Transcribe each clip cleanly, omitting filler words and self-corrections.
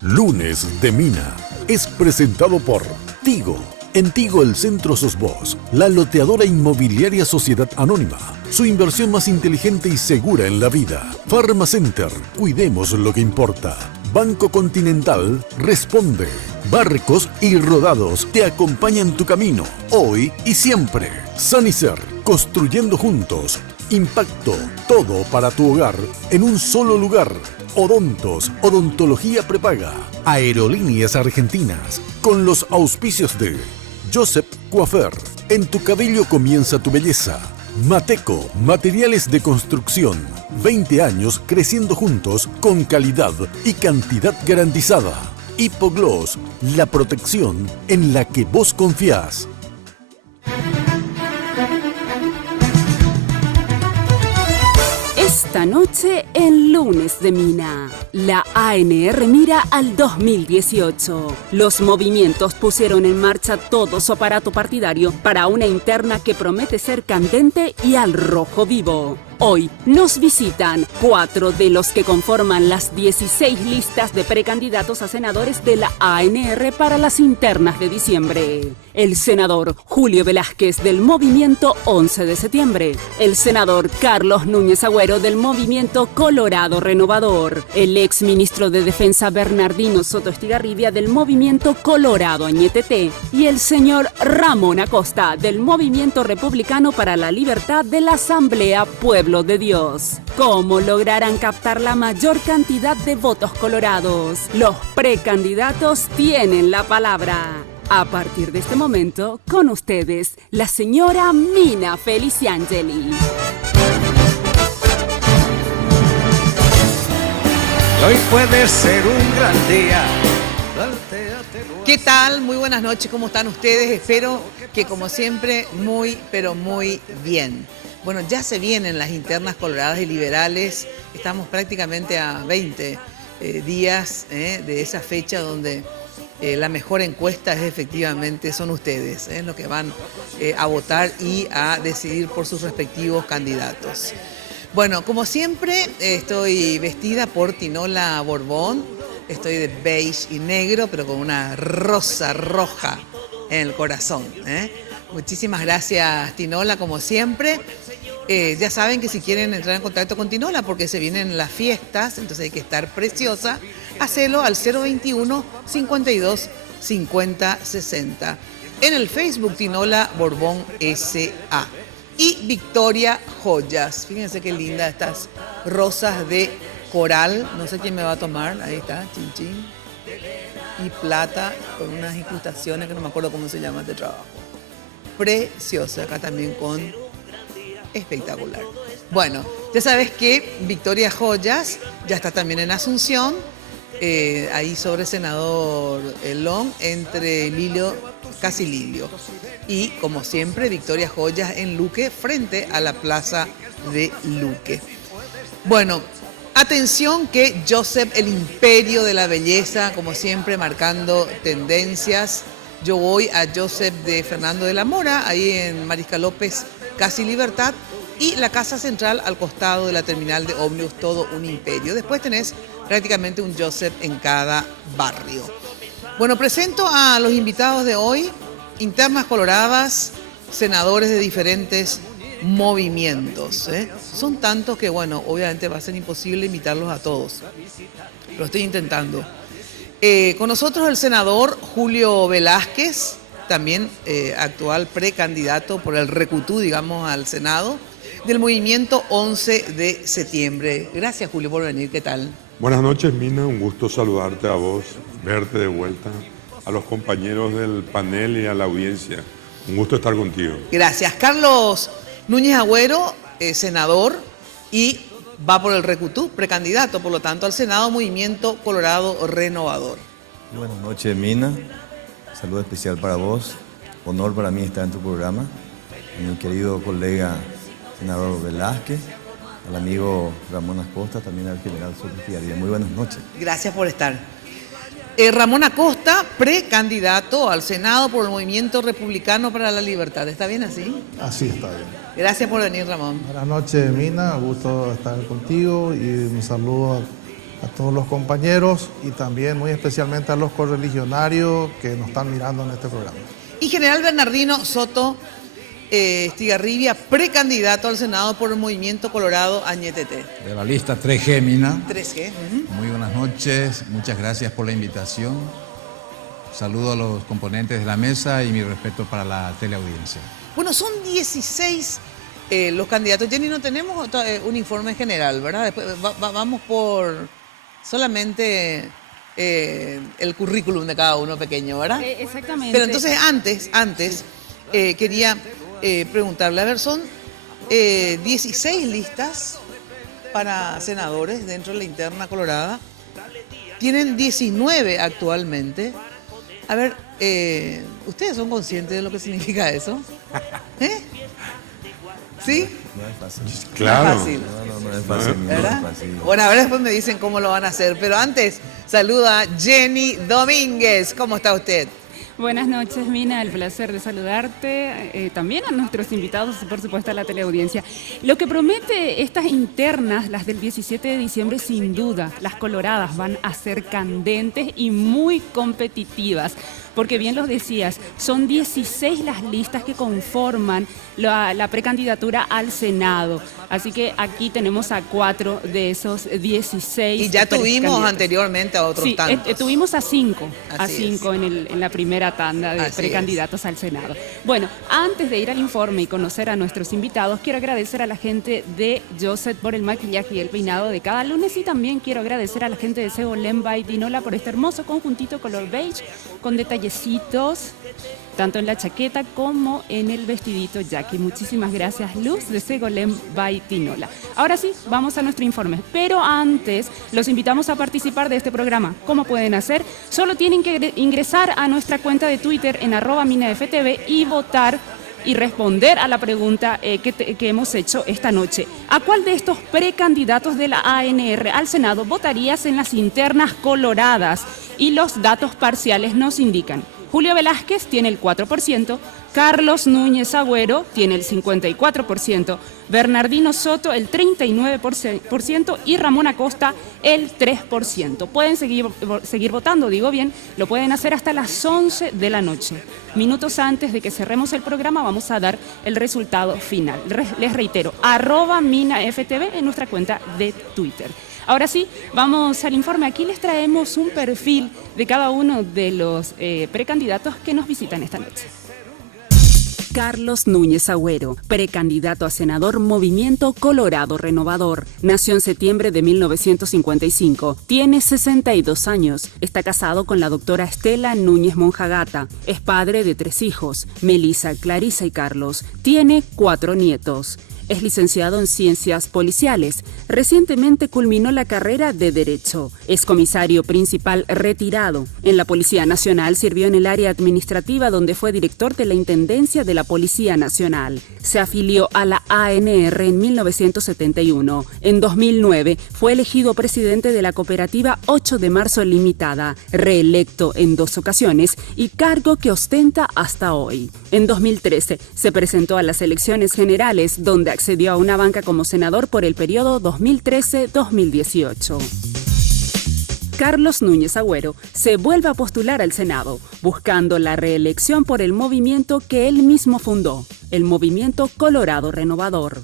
Lunes de Mina es presentado por Tigo. En Tigo el centro sos vos, la loteadora inmobiliaria Sociedad Anónima. Su inversión más inteligente y segura en la vida. Pharmacenter, cuidemos lo que importa. Banco Continental responde. Barcos y Rodados te acompañan tu camino, hoy y siempre. Sanicer, construyendo juntos. Impacto, todo para tu hogar, en un solo lugar. Odontos, odontología prepaga. Aerolíneas Argentinas, con los auspicios de Joseph Coiffeur. En tu cabello comienza tu belleza. Mateco, materiales de construcción. 20 años creciendo juntos con calidad y cantidad garantizada. Hipogloss, la protección en la que vos confiás. Esta noche en Lunes de Mina, la ANR mira al 2018. Los movimientos pusieron en marcha todo su aparato partidario para una interna que promete ser candente y al rojo vivo. Hoy nos visitan 4 de los que conforman las 16 listas de precandidatos a senadores de la ANR para las internas de diciembre. El senador Julio Velázquez del Movimiento 11 de septiembre. El senador Carlos Núñez Agüero del Movimiento Colorado Renovador. El ex ministro de Defensa Bernardino Soto Estigarribia del Movimiento Colorado Añetete. Y el señor Ramón Acosta del Movimiento Republicano para la Libertad de la Asamblea Pueblo de Dios. ¿Cómo lograrán captar la mayor cantidad de votos colorados? Los precandidatos tienen la palabra. A partir de este momento, con ustedes, la señora Mina Feliciangeli. Hoy puede ser un gran día. ¿Qué tal? Muy buenas noches, ¿cómo están ustedes? Espero que como siempre muy, pero muy bien. Bueno, ya se vienen las internas coloradas y liberales, estamos prácticamente a 20 días de esa fecha donde la mejor encuesta es efectivamente son ustedes, los que van a votar y a decidir por sus respectivos candidatos. Bueno, como siempre estoy vestida por Tinola Borbón, estoy de beige y negro, pero con una rosa roja en el corazón. Muchísimas gracias, Tinola, como siempre. Ya saben que si quieren entrar en contacto con Tinola, porque se vienen las fiestas, entonces hay que estar preciosa, hacelo al 021 52 50 60. En el Facebook, Tinola Borbón S.A. Y Victoria Joyas. Fíjense qué linda estas rosas de coral. No sé quién me va a tomar. Ahí está, chin chin. Y plata con unas incrustaciones que no me acuerdo cómo se llama este trabajo. Preciosa. Acá también con espectacular. Bueno, ya sabes que Victoria Joyas ya está también en Asunción. Ahí sobre Senador Long, entre Lilio, casi Lilio. Y como siempre, Victoria Joyas en Luque, frente a la plaza de Luque. Bueno, atención que Joseph, el imperio de la belleza, como siempre, marcando tendencias. Yo voy a Joseph de Fernando de la Mora, ahí en Mariscal López, casi Libertad. Y la Casa Central al costado de la terminal de ómnibus, todo un imperio. Después tenés prácticamente un Joseph en cada barrio. Bueno, presento a los invitados de hoy, internas coloradas, senadores de diferentes movimientos. Son tantos que, bueno, obviamente va a ser imposible invitarlos a todos. Lo estoy intentando. Con nosotros el senador Julio Velázquez, también actual precandidato por el Recutú, digamos, al Senado, del movimiento 11 de septiembre. Gracias, Julio, por venir. ¿Qué tal? Buenas noches, Mina. Un gusto saludarte a vos, verte de vuelta, a los compañeros del panel y a la audiencia. Un gusto estar contigo. Gracias. Carlos Núñez Agüero, senador, y va por el Recutú, precandidato, por lo tanto, al Senado, Movimiento Colorado Renovador. Buenas noches, Mina. Saludo especial para vos. Honor para mí estar en tu programa. Mi querido colega senador Velázquez, al amigo Ramón Acosta, también al general Soto Estigarribia. Muy buenas noches. Gracias por estar. Ramón Acosta, precandidato al Senado por el Movimiento Republicano para la Libertad. ¿Está bien así? Así está bien. Gracias por venir, Ramón. Buenas noches, Mina. Gusto estar contigo y un saludo a todos los compañeros y también muy especialmente a los correligionarios que nos están mirando en este programa. Y General Bernardino Soto Estigarribia, precandidato al Senado por el Movimiento Colorado Añetete. De la lista 3G, Mina. 3G. Muy buenas noches, muchas gracias por la invitación. Saludo a los componentes de la mesa y mi respeto para la teleaudiencia. Bueno, son 16 los candidatos. Jenny, no tenemos un informe general, ¿verdad? Después vamos por solamente el currículum de cada uno pequeño, ¿verdad? Exactamente. Pero entonces antes quería preguntarle, a ver, son 16 listas para senadores dentro de la interna colorada. Tienen 19 actualmente. A ver, ¿ustedes son conscientes de lo que significa eso? ¿Sí? No es fácil. Claro. No es fácil. No es fácil. ¿Verdad? No es fácil. Bueno, ahora después me dicen cómo lo van a hacer. Pero antes, saluda a Jenny Domínguez. ¿Cómo está usted? Buenas noches, Mina, el placer de saludarte, también a nuestros invitados y por supuesto a la teleaudiencia. Lo que promete estas internas, las del 17 de diciembre, sin duda, las coloradas van a ser candentes y muy competitivas, porque bien lo decías, son 16 las listas que conforman la precandidatura al Senado, así que aquí tenemos a 4 de esos 16. Y ya tuvimos anteriormente a otros tantos. Tuvimos a 5, Así en la primera tanda de precandidatos al Senado. Bueno, antes de ir al informe y conocer a nuestros invitados, quiero agradecer a la gente de Joseph por el maquillaje y el peinado de cada lunes, y también quiero agradecer a la gente de Segolén by Tinola por este hermoso conjuntito color beige con detallecitos tanto en la chaqueta como en el vestidito Jackie. Muchísimas gracias, Luz, de Segolén by Tinola. Ahora sí, vamos a nuestro informe. Pero antes, los invitamos a participar de este programa. ¿Cómo pueden hacer? Solo tienen que ingresar a nuestra cuenta de Twitter en @minaftv y votar y responder a la pregunta que hemos hecho esta noche. ¿A cuál de estos precandidatos de la ANR al Senado votarías en las internas coloradas? Y los datos parciales nos indican: Julio Velázquez tiene el 4%, Carlos Núñez Agüero tiene el 54%, Bernardino Soto el 39% y Ramón Acosta el 3%. Pueden seguir votando, digo bien, lo pueden hacer hasta las 11 de la noche. Minutos antes de que cerremos el programa vamos a dar el resultado final. Les reitero, @minaftv en nuestra cuenta de Twitter. Ahora sí, vamos al informe. Aquí les traemos un perfil de cada uno de los precandidatos que nos visitan esta noche. Carlos Núñez Agüero, precandidato a senador Movimiento Colorado Renovador. Nació en septiembre de 1955. Tiene 62 años. Está casado con la doctora Estela Núñez Monjagata. Es padre de 3 hijos, Melissa, Clarisa y Carlos. Tiene 4 nietos. Es licenciado en Ciencias Policiales. Recientemente culminó la carrera de Derecho. Es comisario principal retirado. En la Policía Nacional sirvió en el área administrativa, donde fue director de la Intendencia de la Policía Nacional. Se afilió a la ANR en 1971. En 2009 fue elegido presidente de la cooperativa 8 de Marzo Limitada, reelecto en 2 ocasiones y cargo que ostenta hasta hoy. En 2013 se presentó a las elecciones generales, donde accedió a una banca como senador por el periodo 2013-2018. Carlos Núñez Agüero se vuelve a postular al Senado, buscando la reelección por el movimiento que él mismo fundó, el Movimiento Colorado Renovador.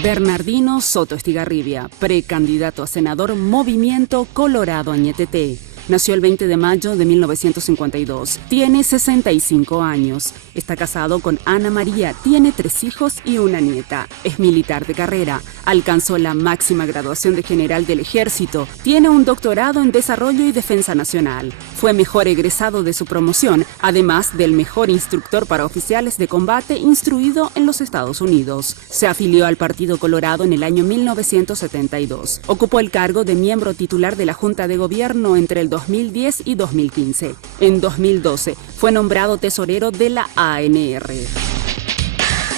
Bernardino Soto Estigarribia, precandidato a senador Movimiento Colorado Añetete. Nació el 20 de mayo de 1952. Tiene 65 años. Está casado con Ana María. Tiene 3 hijos y una nieta. Es militar de carrera. Alcanzó la máxima graduación de general del Ejército. Tiene un doctorado en Desarrollo y Defensa Nacional. Fue mejor egresado de su promoción, además del mejor instructor para oficiales de combate instruido en los Estados Unidos. Se afilió al Partido Colorado en el año 1972. Ocupó el cargo de miembro titular de la Junta de Gobierno entre el 2010 y 2015. En 2012 fue nombrado tesorero de la ANR.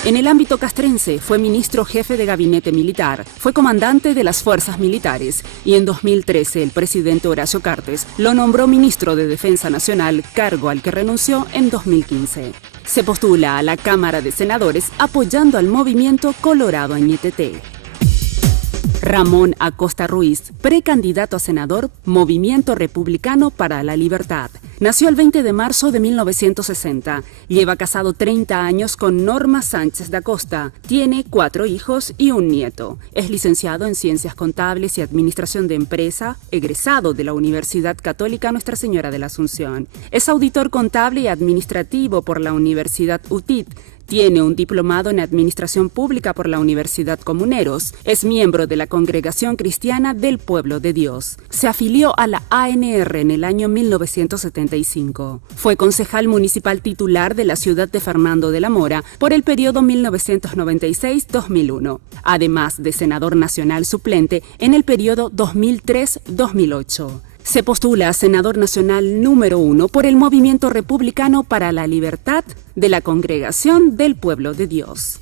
En el ámbito castrense fue ministro jefe de gabinete militar, fue comandante de las fuerzas militares y en 2013 el presidente Horacio Cartes lo nombró ministro de Defensa Nacional, cargo al que renunció en 2015. Se postula a la Cámara de Senadores apoyando al Movimiento Colorado Añetete. Ramón Acosta Ruiz, precandidato a senador, Movimiento Republicano para la Libertad. Nació el 20 de marzo de 1960. Lleva casado 30 años con Norma Sánchez da Costa. Tiene 4 hijos y un nieto. Es licenciado en Ciencias Contables y Administración de Empresa, egresado de la Universidad Católica Nuestra Señora de la Asunción. Es auditor contable y administrativo por la Universidad UTIT. Tiene un diplomado en Administración Pública por la Universidad Comuneros. Es miembro de la Congregación Cristiana del Pueblo de Dios. Se afilió a la ANR en el año 1975. Fue concejal municipal titular de la ciudad de Fernando de la Mora por el periodo 1996-2001, además de senador nacional suplente en el periodo 2003-2008. Se postula a senador nacional número 1 por el Movimiento Republicano para la Libertad de la Congregación del Pueblo de Dios.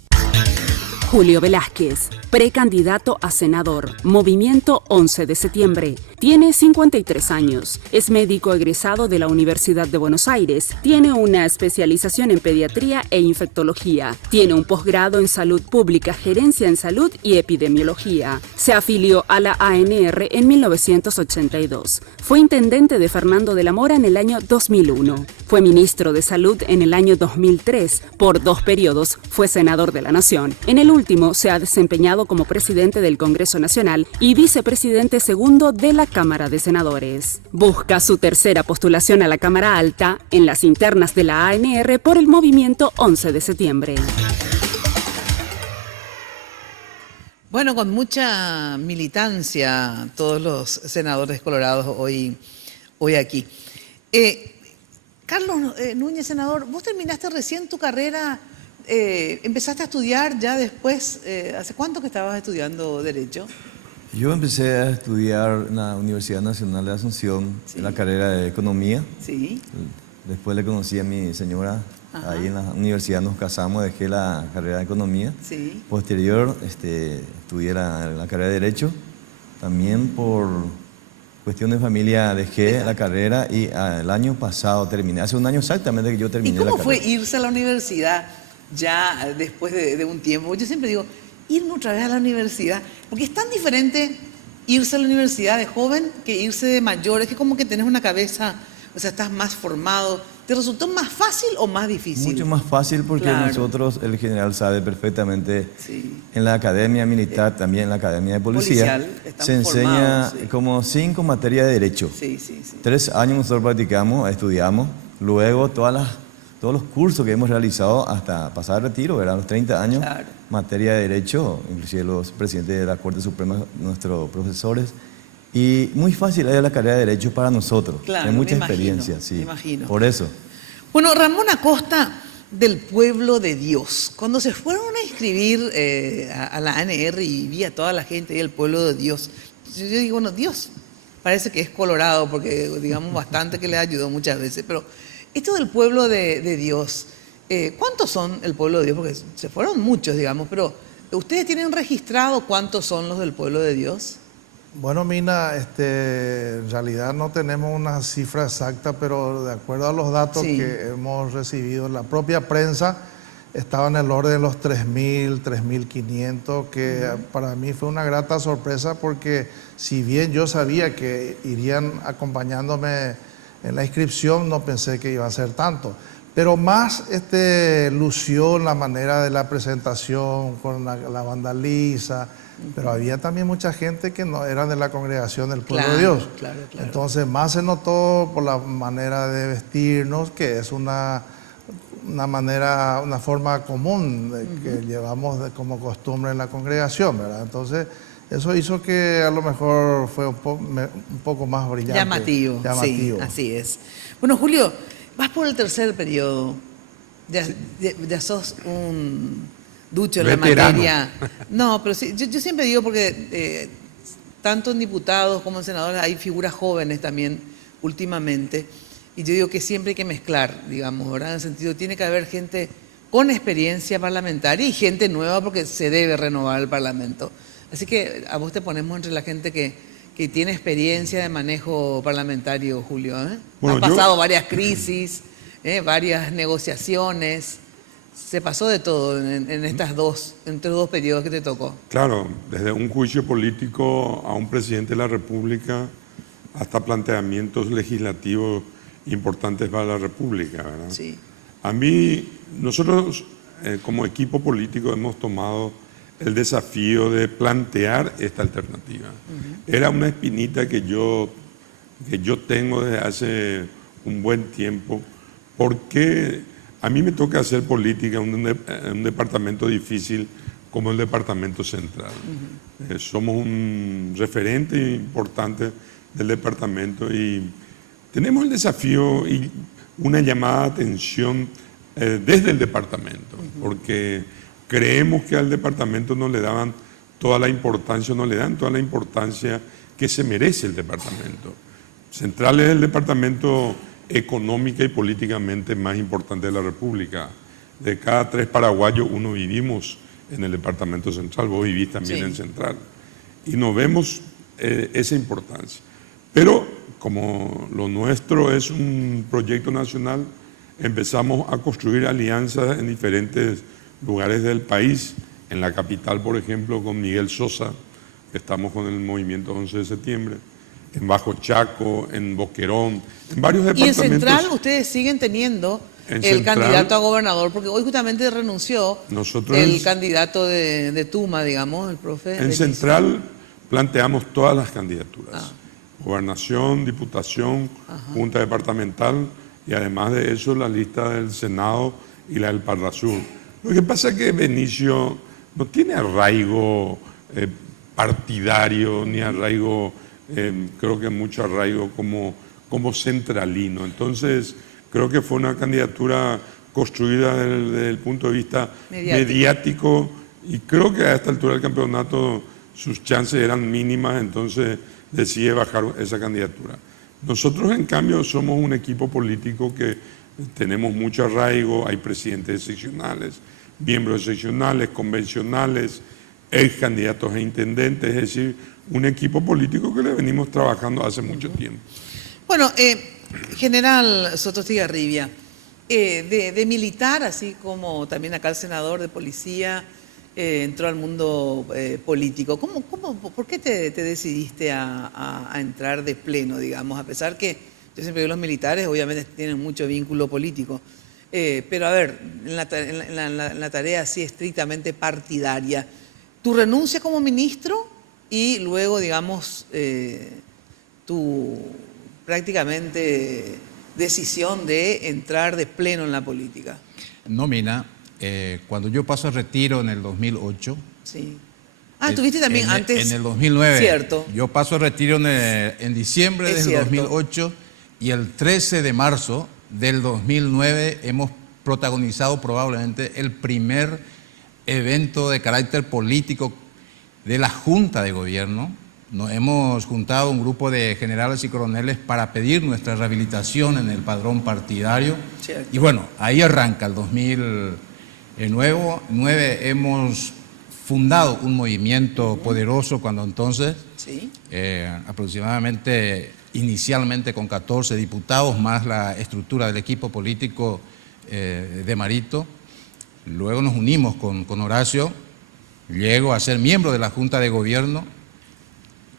Julio Velázquez, precandidato a senador, Movimiento 11 de septiembre. Tiene 53 años. Es médico egresado de la Universidad de Buenos Aires. Tiene una especialización en pediatría e infectología. Tiene un posgrado en salud pública, gerencia en salud y epidemiología. Se afilió a la ANR en 1982. Fue intendente de Fernando de la Mora en el año 2001. Fue ministro de Salud en el año 2003. Por 2 periodos fue senador de la Nación. En el último se ha desempeñado como presidente del Congreso Nacional y vicepresidente segundo de la Cámara de Senadores. Busca su tercera postulación a la Cámara Alta en las internas de la ANR por el Movimiento 11 de septiembre. Bueno, con mucha militancia todos los senadores colorados hoy aquí. Carlos Núñez, senador, vos terminaste recién tu carrera, empezaste a estudiar ya después, ¿hace cuánto que estabas estudiando Derecho? Yo empecé a estudiar en la Universidad Nacional de Asunción, Sí. en la carrera de Economía. Sí. Después le conocí a mi señora. Ajá. Ahí en la universidad nos casamos, dejé la carrera de Economía. Sí. Posterior estudié la carrera de Derecho. También por cuestión de familia dejé la carrera y el año pasado terminé. Hace un año exactamente que yo ¿Y terminé la cómo carrera. fue irse a la universidad ya después de un tiempo? Yo siempre digo, irme otra vez a la universidad, porque es tan diferente irse a la universidad de joven que irse de mayor. Es que como que tenés una cabeza, o sea, estás más formado. ¿Te resultó más fácil o más difícil? Mucho más fácil porque Claro. nosotros, el general sabe perfectamente, Sí. en la academia militar, también en la academia de policía, Policial, estamos se enseña formados, sí. como 5 materias de derecho. Sí, sí, sí. 3 años nosotros practicamos, estudiamos, luego todos los cursos que hemos realizado hasta pasar el retiro, ¿verdad? A los 30 años, Claro. materia de derecho, inclusive los presidentes de la Corte Suprema, nuestros profesores. Y muy fácil es la carrera de Derecho para nosotros. Claro, Hay mucha me imagino, experiencia, sí. me imagino. Por eso. Bueno, Ramón Acosta, del Pueblo de Dios. Cuando se fueron a inscribir a la ANR y vi a toda la gente del Pueblo de Dios, yo digo, bueno, Dios parece que es colorado, porque digamos bastante que le ayudó muchas veces, pero esto del Pueblo de Dios, ¿cuántos son el Pueblo de Dios? Porque se fueron muchos, digamos, pero ¿ustedes tienen registrado cuántos son los del Pueblo de Dios? Bueno, Mina, en realidad no tenemos una cifra exacta, pero de acuerdo a los datos Sí. que hemos recibido en la propia prensa, estaba en el orden de los 3.000, 3.500, que para mí fue una grata sorpresa porque si bien yo sabía que irían acompañándome en la inscripción, no pensé que iba a ser tanto. Pero más lució en la manera de la presentación, con la banda lisa, pero había también mucha gente que no eran de la congregación del Pueblo de Dios. Claro, claro. Entonces más se notó por la manera de vestirnos, que es una forma común que llevamos como costumbre en la congregación, ¿verdad? Entonces eso hizo que a lo mejor fue un poco más brillante. Llamativo, sí, así es. Bueno, Julio, vas por el tercer periodo, ya sos un ducho en la Veterano. materia. No, pero sí, yo siempre digo porque tanto en diputados como en senadores hay figuras jóvenes también últimamente, y yo digo que siempre hay que mezclar, digamos, ¿verdad? En el sentido, tiene que haber gente con experiencia parlamentaria y gente nueva porque se debe renovar el Parlamento. Así que a vos te ponemos entre la gente que tiene experiencia de manejo parlamentario, Julio. Bueno, Has pasado varias crisis, varias negociaciones. se pasó de todo en estos dos periodos que te tocó. Claro, desde un juicio político a un presidente de la República hasta planteamientos legislativos importantes para la República, ¿verdad? Sí. A mí, nosotros como equipo político hemos tomado el desafío de plantear esta alternativa. Era una espinita que yo tengo desde hace un buen tiempo, porque a mí me toca hacer política en un departamento difícil como el Departamento Central. Somos un referente importante del departamento y tenemos el desafío y una llamada de atención desde el departamento, porque creemos que al departamento no le daban toda la importancia, no le dan toda la importancia que se merece el departamento. Central es el departamento económica y políticamente más importante de la República. De cada 3 paraguayos, 1 vivimos en el departamento central, vos vivís también en Central. Y nos vemos esa importancia. Pero como lo nuestro es un proyecto nacional, empezamos a construir alianzas en diferentes lugares del país. En la capital, por ejemplo, con Miguel Sosa, que estamos con el movimiento 11 de septiembre. En Bajo Chaco, en Boquerón, en varios departamentos. Y en Central ustedes siguen teniendo el candidato a gobernador, porque hoy justamente renunció el candidato de Tuma, digamos, el profe. En Central planteamos todas las candidaturas. Gobernación, Diputación, Junta Departamental y además de eso la lista del Senado y la del Parlasur. Lo que pasa es que Benicio no tiene arraigo partidario ni arraigo... creo que mucho arraigo como centralino. Entonces, creo que fue una candidatura construida desde el punto de vista mediático y creo que a esta altura del campeonato sus chances eran mínimas, entonces decide bajar esa candidatura. Nosotros, en cambio, somos un equipo político que tenemos mucho arraigo, hay presidentes seccionales, miembros seccionales, convencionales, ex candidatos a intendentes, es decir, un equipo político que le venimos trabajando hace mucho tiempo. Bueno, general Sotostigarribia, de militar, así como también acá el senador de policía, entró al mundo político. ¿Por qué te decidiste a entrar de pleno, digamos? A pesar que yo siempre digo los militares obviamente tienen mucho vínculo político, pero a ver, en la tarea así estrictamente partidaria, ¿tu renuncia como ministro? Y luego, digamos, tu prácticamente decisión de entrar de pleno en la política. No, Mina, cuando yo paso a retiro en el 2008... Sí. Tuviste también antes... En el 2009. Cierto. Yo paso a retiro en diciembre del 2008 y el 13 de marzo del 2009 hemos protagonizado probablemente el primer evento de carácter político de la Junta de Gobierno. Nos hemos juntado un grupo de generales y coroneles para pedir nuestra rehabilitación en el padrón partidario. Cierto. Y bueno, ahí arranca el 2009. Hemos fundado un movimiento poderoso cuando entonces, aproximadamente, inicialmente con 14 diputados, más la estructura del equipo político de Marito. Luego nos unimos con Horacio. Llego a ser miembro de la Junta de Gobierno,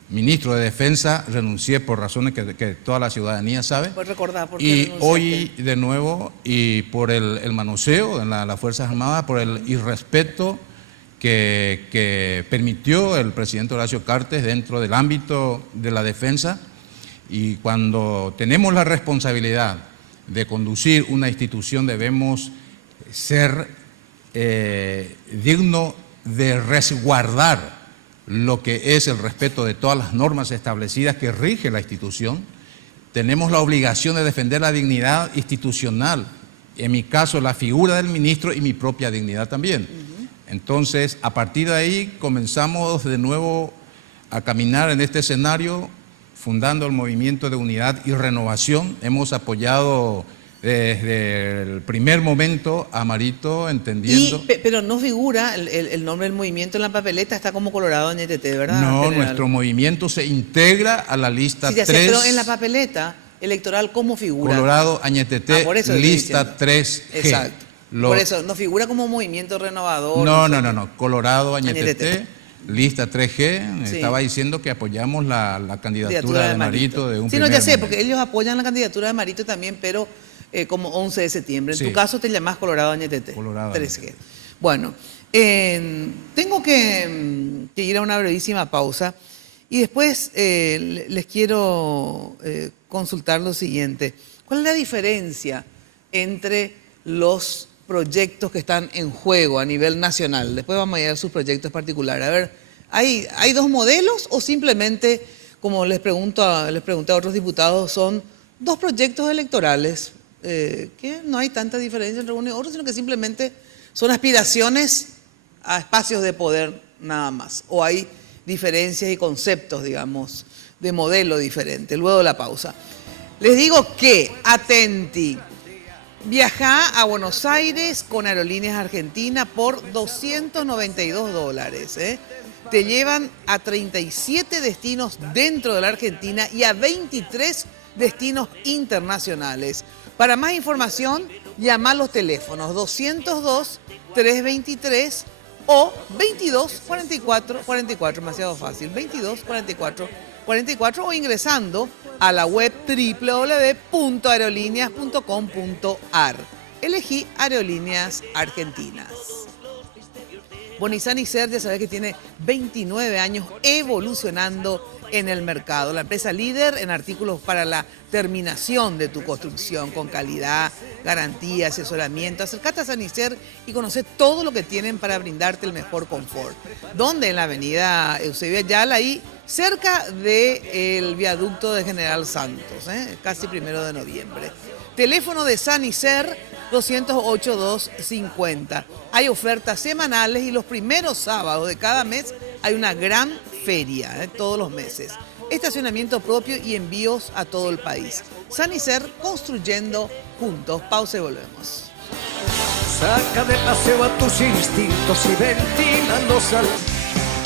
ministro de Defensa, renuncié por razones que toda la ciudadanía sabe. Puedes recordar por qué y renunciaste. hoy de nuevo, y por el manoseo en las Fuerzas Armadas, por el irrespeto que permitió el presidente Horacio Cartes dentro del ámbito de la defensa, y cuando tenemos la responsabilidad de conducir una institución debemos ser dignos de resguardar lo que es el respeto de todas las normas establecidas que rige la institución. Tenemos la obligación de defender la dignidad institucional, en mi caso la figura del ministro y mi propia dignidad también. Entonces, a partir de ahí comenzamos de nuevo a caminar en este escenario, fundando el Movimiento de Unidad y Renovación. Hemos apoyado desde el primer momento a Marito, entendiendo... Pero no figura el nombre del movimiento en la papeleta, está como Colorado Añetete, ¿verdad? No, general? nuestro movimiento se integra a la lista 3. Pero en la papeleta electoral, ¿cómo figura? Colorado Añetete, por eso lista 3G. Exacto. Por eso, ¿no figura como movimiento renovador? No. Colorado, Añetete, lista 3G. Sí. Estaba diciendo que apoyamos la candidatura de Marito de un Sí, no, primer ya sé, momento. porque ellos apoyan la candidatura de Marito también, pero como 11 de septiembre. En Sí. tu caso te llamás Colorado Añetete. Colorado 3G. Bueno, tengo que ir a una brevísima pausa y después les quiero consultar lo siguiente. ¿Cuál es la diferencia entre los proyectos que están en juego a nivel nacional? Después vamos a ir a sus proyectos particulares. A ver, ¿hay dos modelos o simplemente, como les pregunté a otros diputados, son dos proyectos electorales que no hay tanta diferencia entre uno y otro, sino que simplemente son aspiraciones a espacios de poder nada más? ¿O hay diferencias y conceptos, digamos, de modelo diferente? Luego de la pausa. Les digo que, atenti, viajá a Buenos Aires con Aerolíneas Argentina por $292. Te llevan a 37 destinos dentro de la Argentina y a 23 destinos internacionales. Para más información, llama a los teléfonos 202-323 o 22-44-44, demasiado fácil, 22-44-44, o ingresando a la web www.aerolíneas.com.ar. Elegí Aerolíneas Argentinas. Bueno, y Sanicer ya sabes que tiene 29 años evolucionando en el mercado. La empresa líder en artículos para la terminación de tu construcción, con calidad, garantía, asesoramiento. Acércate a Sanicer y conoce todo lo que tienen para brindarte el mejor confort. ¿Dónde? En la avenida Eusebio Ayala, ahí cerca del viaducto de General Santos, casi 1 de noviembre. Teléfono de Sanicer 208-250. Hay ofertas semanales y los primeros sábados de cada mes hay una gran feria, todos los meses. Estacionamiento propio y envíos a todo el país. Sanicer, construyendo juntos. Pausa y volvemos. Saca de paseo a tus instintos y ventílalos al...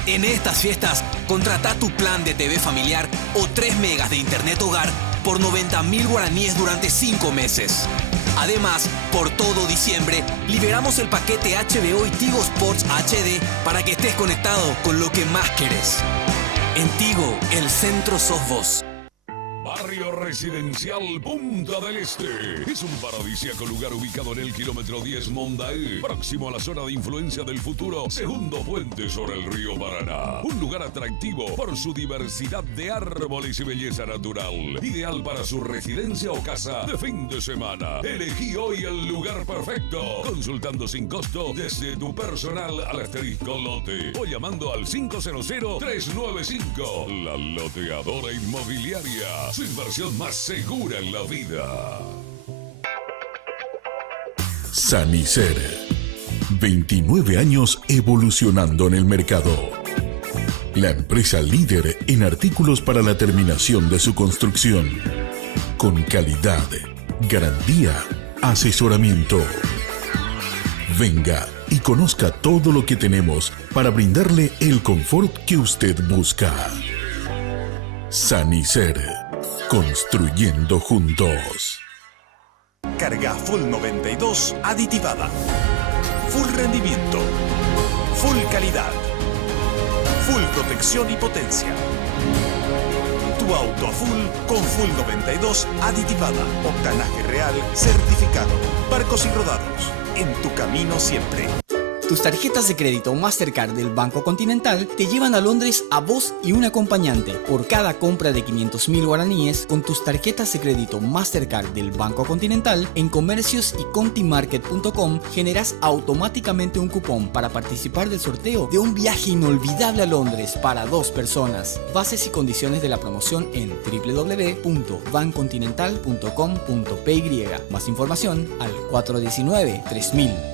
En estas fiestas, contrata tu plan de TV familiar o 3 megas de internet hogar por 90.000 guaraníes durante 5 meses. Además, por todo diciembre, liberamos el paquete HBO y Tigo Sports HD para que estés conectado con lo que más querés. En Tigo, el centro sos vos. Barrio Residencial Punta del Este. Es un paradisíaco lugar ubicado en el kilómetro 10 Mondaé, próximo a la zona de influencia del futuro segundo puente sobre el río Paraná. Un lugar atractivo por su diversidad de árboles y belleza natural. Ideal para su residencia o casa de fin de semana. Elegí hoy el lugar perfecto. Consultando sin costo desde tu personal al asterisco lote o llamando al 500-395. La Loteadora Inmobiliaria. Su inversión más segura en la vida. Sanicer. 29 años evolucionando en el mercado. La empresa líder en artículos para la terminación de su construcción. Con calidad, garantía, asesoramiento. Venga y conozca todo lo que tenemos para brindarle el confort que usted busca. Sanicer. Construyendo juntos. Carga Full 92 aditivada. Full rendimiento. Full calidad. Full protección y potencia. Tu auto a full con Full 92 aditivada. Octanaje real certificado. Barcos y rodados. En tu camino siempre. Tus tarjetas de crédito Mastercard del Banco Continental te llevan a Londres a vos y un acompañante. Por cada compra de 500.000 guaraníes con tus tarjetas de crédito Mastercard del Banco Continental en comercios y contimarket.com generas automáticamente un cupón para participar del sorteo de un viaje inolvidable a Londres para 2 personas. Bases y condiciones de la promoción en www.bancontinental.com.py. Más información al 419-3000.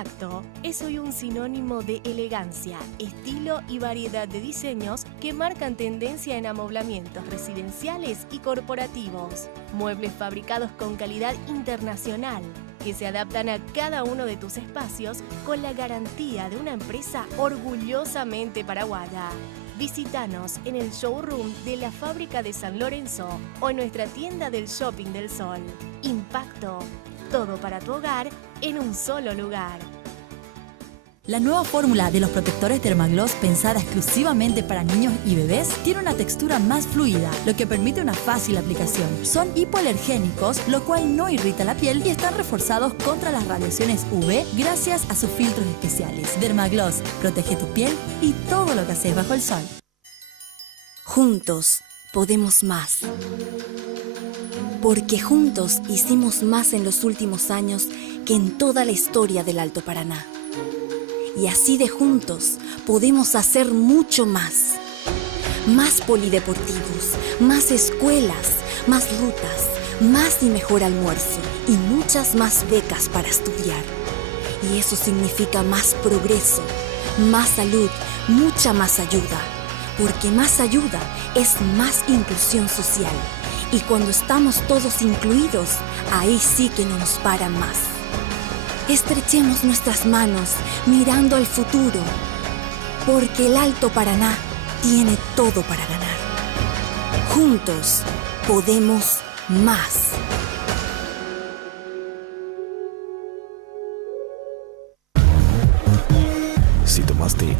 Impacto es hoy un sinónimo de elegancia, estilo y variedad de diseños que marcan tendencia en amoblamientos residenciales y corporativos. Muebles fabricados con calidad internacional que se adaptan a cada uno de tus espacios con la garantía de una empresa orgullosamente paraguaya. Visítanos en el showroom de la fábrica de San Lorenzo o en nuestra tienda del Shopping del Sol. Impacto, todo para tu hogar en un solo lugar. La nueva fórmula de los protectores Dermagloss, pensada exclusivamente para niños y bebés, tiene una textura más fluida, lo que permite una fácil aplicación. Son hipoalergénicos, lo cual no irrita la piel, y están reforzados contra las radiaciones UV gracias a sus filtros especiales. Dermagloss protege tu piel y todo lo que haces bajo el sol. Juntos podemos más. Porque juntos hicimos más en los últimos años que en toda la historia del Alto Paraná. Y así de juntos podemos hacer mucho más. Más polideportivos, más escuelas, más rutas, más y mejor almuerzo y muchas más becas para estudiar. Y eso significa más progreso, más salud, mucha más ayuda. Porque más ayuda es más inclusión social. Y cuando estamos todos incluidos, ahí sí que no nos paran más. Estrechemos nuestras manos mirando al futuro, porque el Alto Paraná tiene todo para ganar. Juntos podemos más. Si tomaste,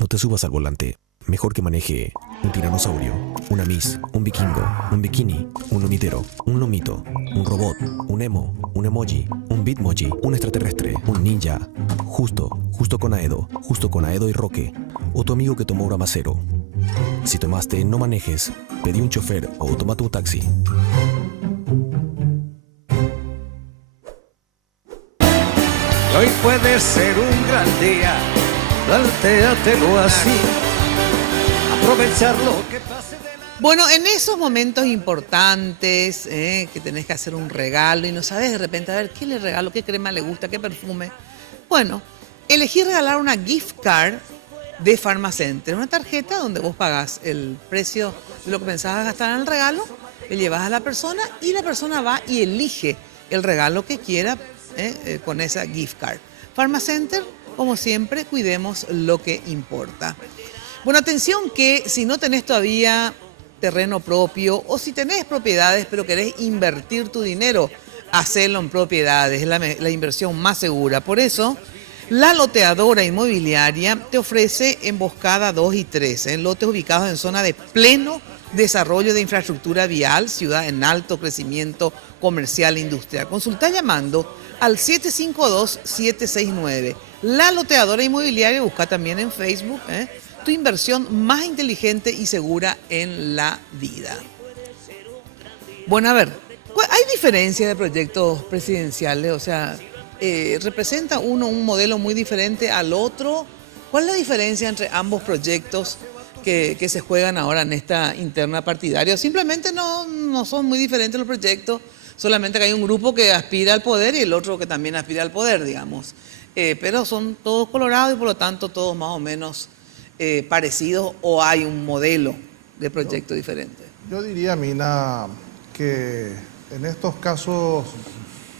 no te subas al volante. Mejor que maneje un tiranosaurio, una Miss, un vikingo, un bikini, un lomitero, un lomito, un robot, un emo, un emoji, un bitmoji, un extraterrestre, un ninja, justo con Aedo y Roque, o tu amigo que tomó Bramacero. Si tomaste, no manejes, pedí un chofer o tómate un taxi. Hoy puede ser un gran día, plantéatelo así. Aprovechar lo que pase de la... Bueno, en esos momentos importantes, que tenés que hacer un regalo y no sabes de repente, a ver, ¿qué le regalo? ¿Qué crema le gusta? ¿Qué perfume? Bueno, elegí regalar una gift card de Pharmacenter, una tarjeta donde vos pagás el precio de lo que pensabas gastar en el regalo, le llevas a la persona y la persona va y elige el regalo que quiera con esa gift card. Pharmacenter, como siempre, cuidemos lo que importa. Bueno, atención que si no tenés todavía terreno propio o si tenés propiedades pero querés invertir tu dinero, hacelo en propiedades, es la inversión más segura. Por eso, la loteadora inmobiliaria te ofrece Emboscada 2 y 3, lotes ubicados en zona de pleno desarrollo de infraestructura vial, ciudad en alto crecimiento comercial e industrial. Consulta llamando al 752-769. La loteadora inmobiliaria, busca también en Facebook, tu inversión más inteligente y segura en la vida. Bueno, a ver, ¿hay diferencia de proyectos presidenciales? O sea, ¿representa uno un modelo muy diferente al otro? ¿Cuál es la diferencia entre ambos proyectos que se juegan ahora en esta interna partidaria? Simplemente no son muy diferentes los proyectos, solamente que hay un grupo que aspira al poder y el otro que también aspira al poder, digamos. Pero son todos colorados y por lo tanto todos más o menos parecidos, o hay un modelo de proyecto diferente. Yo diría, Mina, que en estos casos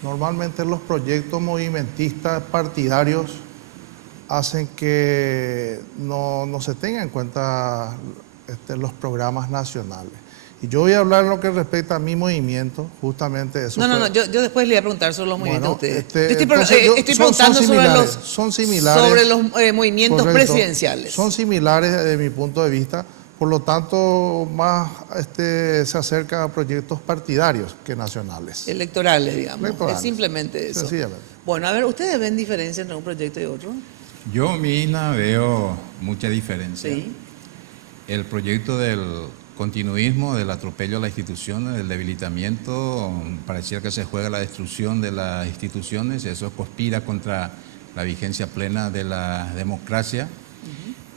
normalmente los proyectos movimentistas partidarios hacen que no se tengan en cuenta los programas nacionales. Y yo voy a hablar en lo que respecta a mi movimiento, justamente eso. No, yo después le voy a preguntar sobre los movimientos de ustedes. Estoy son preguntando sobre los movimientos presidenciales. Son similares desde mi punto de vista, por lo tanto más se acerca a proyectos partidarios que nacionales. Electorales, digamos. Es simplemente eso. Sencillamente. Bueno, a ver, ¿ustedes ven diferencia entre un proyecto y otro? Yo misma veo mucha diferencia. Sí. El proyecto del continuismo, del atropello a las instituciones, del debilitamiento, parecía que se juega la destrucción de las instituciones, eso conspira contra la vigencia plena de la democracia.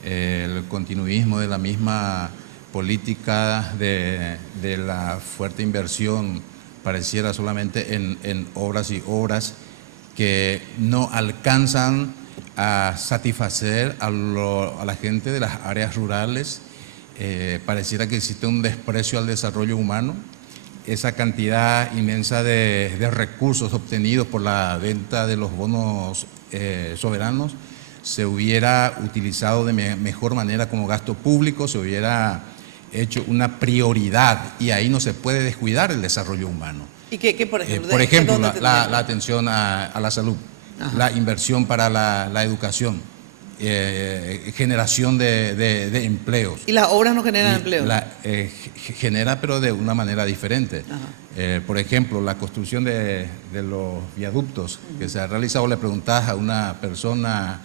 El continuismo de la misma política de la fuerte inversión pareciera solamente en obras y obras, que no alcanzan a satisfacer a la gente de las áreas rurales. Pareciera que existe un desprecio al desarrollo humano. Esa cantidad inmensa de recursos obtenidos por la venta de los bonos soberanos se hubiera utilizado de mejor manera como gasto público, se hubiera hecho una prioridad, y ahí no se puede descuidar el desarrollo humano. ¿Y qué por ejemplo? Por ejemplo, la atención a la salud, la inversión para la educación, generación de empleos. ¿Y las obras no generan empleo? Genera, pero de una manera diferente. Por ejemplo, la construcción de los viaductos que se ha realizado. Le preguntás a una persona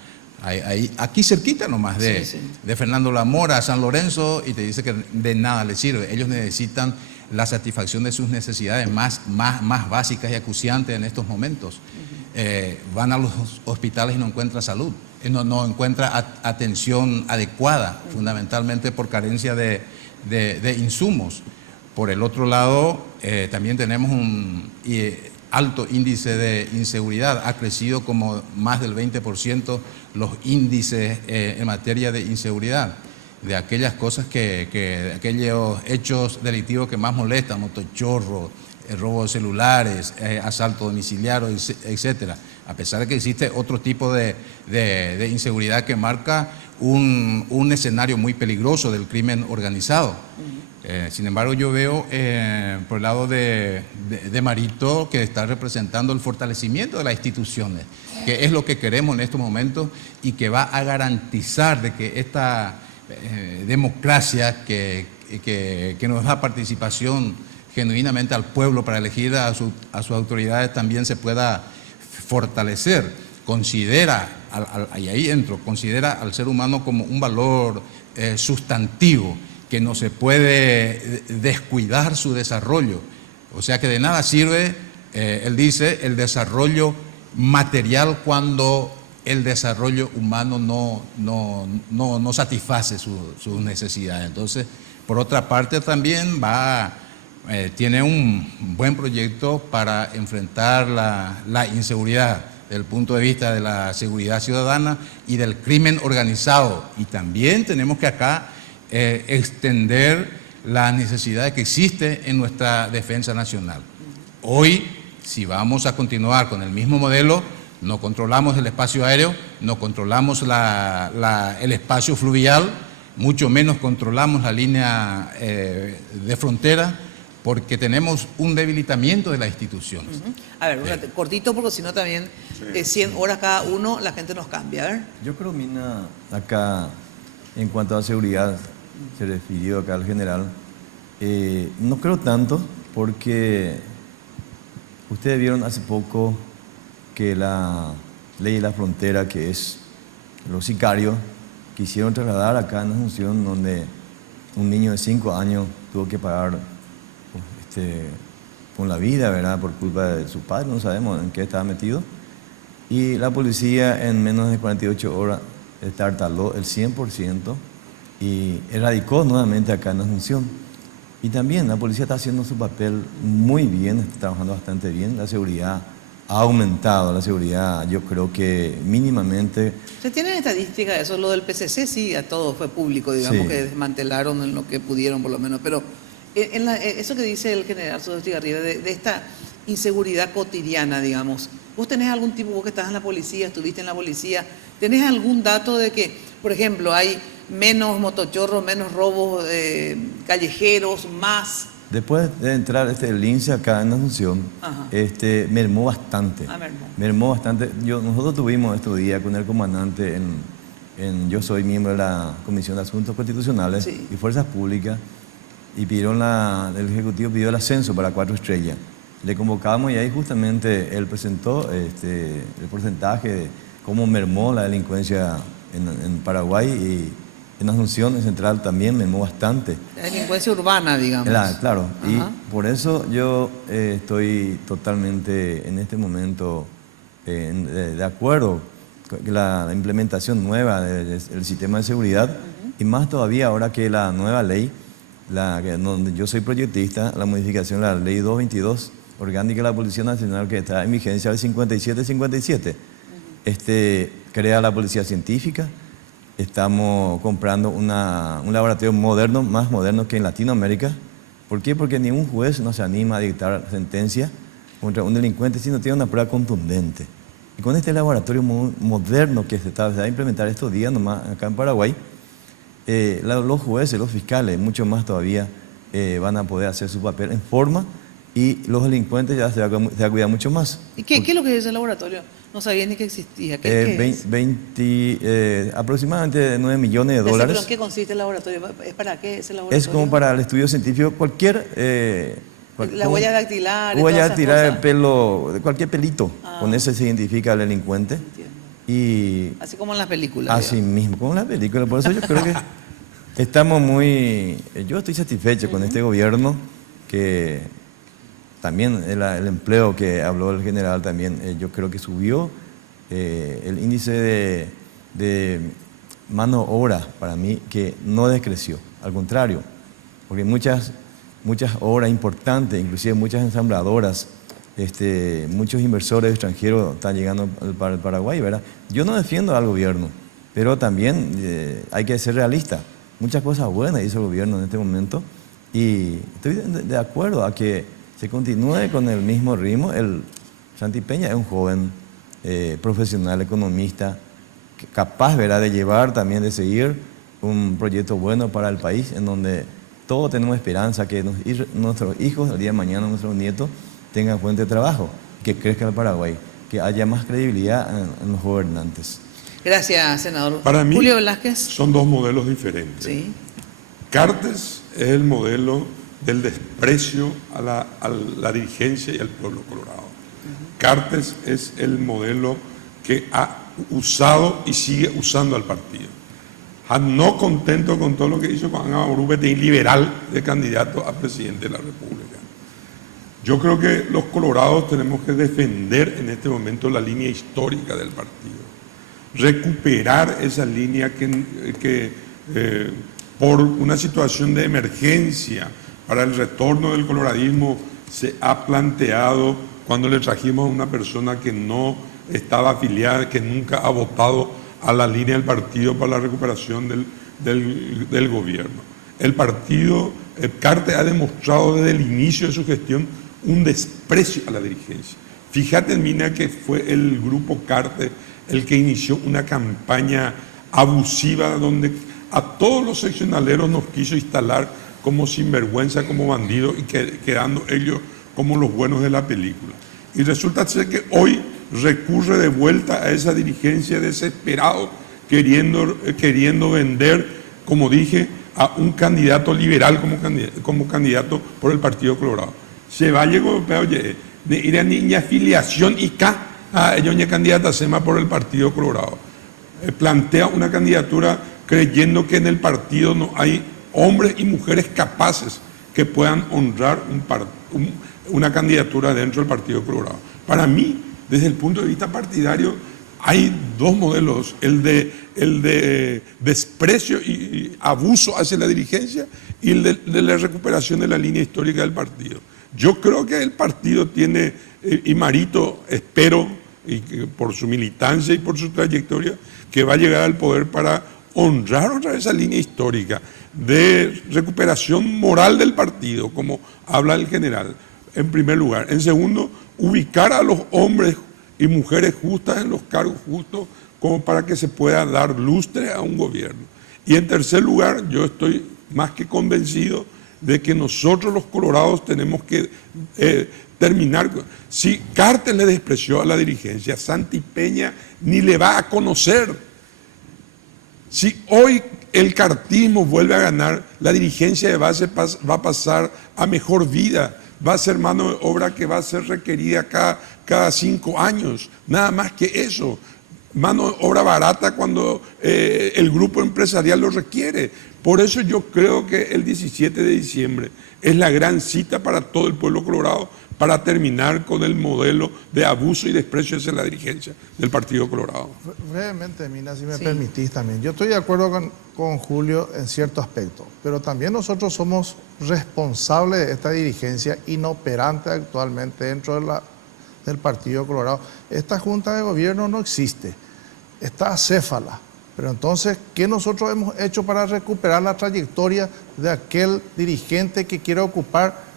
aquí cerquita nomás de Fernando La Mora, San Lorenzo, y te dice que de nada les sirve. Ellos necesitan la satisfacción de sus necesidades más básicas y acuciantes en estos momentos. Van a los hospitales y no encuentran salud, no encuentra atención adecuada, fundamentalmente por carencia de insumos. Por el otro lado, también tenemos un alto índice de inseguridad. Ha crecido como más del 20% los índices en materia de inseguridad, de aquellas cosas de aquellos hechos delictivos que más molestan: motochorro, robo de celulares, asalto domiciliario, etcétera. A pesar de que existe otro tipo de inseguridad que marca un escenario muy peligroso del crimen organizado. Sin embargo, yo veo por el lado de Marito que está representando el fortalecimiento de las instituciones, que es lo que queremos en estos momentos y que va a garantizar de que esta democracia que nos da participación genuinamente al pueblo para elegir a sus autoridades también se pueda fortalecer. Considera, y ahí entro, considera al ser humano como un valor sustantivo, que no se puede descuidar su desarrollo. O sea que de nada sirve, él dice, el desarrollo material cuando el desarrollo humano no satisface sus necesidades. Entonces, por otra parte, también tiene un buen proyecto para enfrentar la inseguridad desde el punto de vista de la seguridad ciudadana y del crimen organizado. Y también tenemos que acá extender la necesidad que existe en nuestra defensa nacional. Hoy, si vamos a continuar con el mismo modelo, no controlamos el espacio aéreo, no controlamos el espacio fluvial, mucho menos controlamos la línea de frontera, porque tenemos un debilitamiento de las instituciones. A ver, cortito, porque si no también 100 horas cada uno, la gente nos cambia. A ver. Yo creo, Mina, acá, en cuanto a seguridad, se refirió acá al general, no creo tanto, porque ustedes vieron hace poco que la ley de la frontera, que es los sicarios, quisieron trasladar acá en Asunción, donde un niño de 5 años tuvo que pagar con la vida, ¿verdad?, por culpa de su padre, no sabemos en qué estaba metido. Y la policía en menos de 48 horas estartaló el 100% y erradicó nuevamente acá en Asunción. Y también la policía está haciendo su papel muy bien, está trabajando bastante bien. La seguridad ha aumentado, la seguridad yo creo que mínimamente... ¿Se tienen estadísticas de eso? Lo del PCC sí, a todo fue público, digamos, que desmantelaron en lo que pudieron por lo menos, pero eso que dice el general Sotostigarribia de esta inseguridad cotidiana, digamos, ¿vos tenés algún tipo, vos que estás en la policía, estuviste en la policía, tenés algún dato de que, por ejemplo, hay menos motochorros, menos robos callejeros, más? Después de entrar el lince acá en Asunción, mermó bastante. Mermó bastante. Nosotros tuvimos estos días con el comandante yo soy miembro de la Comisión de Asuntos Constitucionales y Fuerzas Públicas, y el Ejecutivo pidió el ascenso para 4 estrellas. Le convocamos y ahí justamente él presentó el porcentaje de cómo mermó la delincuencia en Paraguay, y en Asunción, en Central, también mermó bastante. La delincuencia urbana, digamos. Claro, y por eso yo estoy totalmente en este momento de acuerdo con la implementación nueva del sistema de seguridad, y más todavía ahora que la nueva ley, donde yo soy proyectista, la modificación de la ley 222, orgánica de la Policía Nacional, que está en vigencia del 57-57. Crea la Policía Científica. Estamos comprando un laboratorio moderno, más moderno que en Latinoamérica. ¿Por qué? Porque ningún juez no se anima a dictar sentencia contra un delincuente si no tiene una prueba contundente. Y con este laboratorio moderno que se va a implementar estos días nomás acá en Paraguay, los jueces, los fiscales, mucho más todavía, van a poder hacer su papel en forma y los delincuentes ya se va a cuidar mucho más. ¿Y qué es lo que es ese laboratorio? No sabía ni que existía. ¿Qué es? Aproximadamente 9 millones de dólares. ¿Pero en qué consiste el laboratorio? ¿Es para qué ese laboratorio? Es como para el estudio científico, la huella dactilar. Huella dactilar del pelo, de cualquier pelito. Con eso se identifica al delincuente. Y así como en las películas. Así mismo, como en las películas. Por eso yo creo que yo estoy satisfecho con este gobierno, que también el empleo que habló el general también, yo creo que subió el índice de mano obra para mí, que no decreció, al contrario, porque muchas obras importantes, inclusive muchas ensambladoras, muchos inversores extranjeros están llegando para el Paraguay, ¿verdad? Yo no defiendo al gobierno, pero también hay que ser realista. Muchas cosas buenas hizo el gobierno en este momento y estoy de acuerdo a que se continúe con el mismo ritmo. El Santi Peña es un joven profesional, economista, capaz, ¿verdad?, de llevar también, de seguir un proyecto bueno para el país, en donde todos tenemos esperanza que nuestros hijos, el día de mañana, nuestros nietos, tengan fuente de trabajo, que crezca el Paraguay, que haya más credibilidad en los gobernantes. Gracias, senador. Para mí, Julio Velázquez. Son dos modelos diferentes. Sí. Cartes es el modelo del desprecio a la dirigencia y al pueblo colorado. Cartes es el modelo que ha usado y sigue usando al partido. No contento con todo lo que hizo con Ana Urubete, liberal de candidato a presidente de la República. Yo creo que los colorados tenemos que defender en este momento la línea histórica del partido. Recuperar esa línea que por una situación de emergencia para el retorno del coloradismo se ha planteado cuando le trajimos a una persona que no estaba afiliada, que nunca ha votado a la línea del partido para la recuperación del gobierno. El partido, Cartes ha demostrado desde el inicio de su gestión un desprecio a la dirigencia. Fíjate, Mina, que fue el grupo Cartes el que inició una campaña abusiva donde a todos los seccionaleros nos quiso instalar como sinvergüenza, como bandidos, y quedando ellos como los buenos de la película. Y resulta ser que hoy recurre de vuelta a esa dirigencia desesperado, queriendo vender, como dije, a un candidato liberal como candidato por el Partido Colorado. Se va a llegar, oye, de ir a niña afiliación y acá a ellos ni candidata SEMA por el Partido Colorado. Plantea una candidatura creyendo que en el partido no hay hombres y mujeres capaces que puedan honrar una candidatura dentro del Partido Colorado. Para mí, desde el punto de vista partidario, hay dos modelos, el de desprecio y abuso hacia la dirigencia y el de la recuperación de la línea histórica del partido. Yo creo que el partido tiene, y Marito, espero, y por su militancia y por su trayectoria, que va a llegar al poder para honrar otra vez esa línea histórica de recuperación moral del partido, como habla el general, en primer lugar. En segundo, ubicar a los hombres y mujeres justas en los cargos justos, como para que se pueda dar lustre a un gobierno. Y en tercer lugar, yo estoy más que convencido de que nosotros los colorados tenemos que terminar. Si Cartes le despreció a la dirigencia, Santi Peña ni le va a conocer. Si hoy el cartismo vuelve a ganar, la dirigencia de base va a pasar a mejor vida, va a ser mano de obra que va a ser requerida cada 5 años, nada más que eso. Mano de obra barata cuando el grupo empresarial lo requiere, Por eso yo creo que el 17 de diciembre es la gran cita para todo el pueblo colorado para terminar con el modelo de abuso y desprecio hacia la dirigencia del Partido Colorado. Brevemente, Mina, si me permitís también. Yo estoy de acuerdo con Julio en cierto aspecto, pero también nosotros somos responsables de esta dirigencia inoperante actualmente dentro del Partido Colorado. Esta Junta de Gobierno no existe, está acéfala. Pero entonces, ¿qué nosotros hemos hecho para recuperar la trayectoria de aquel dirigente que quiere ocupar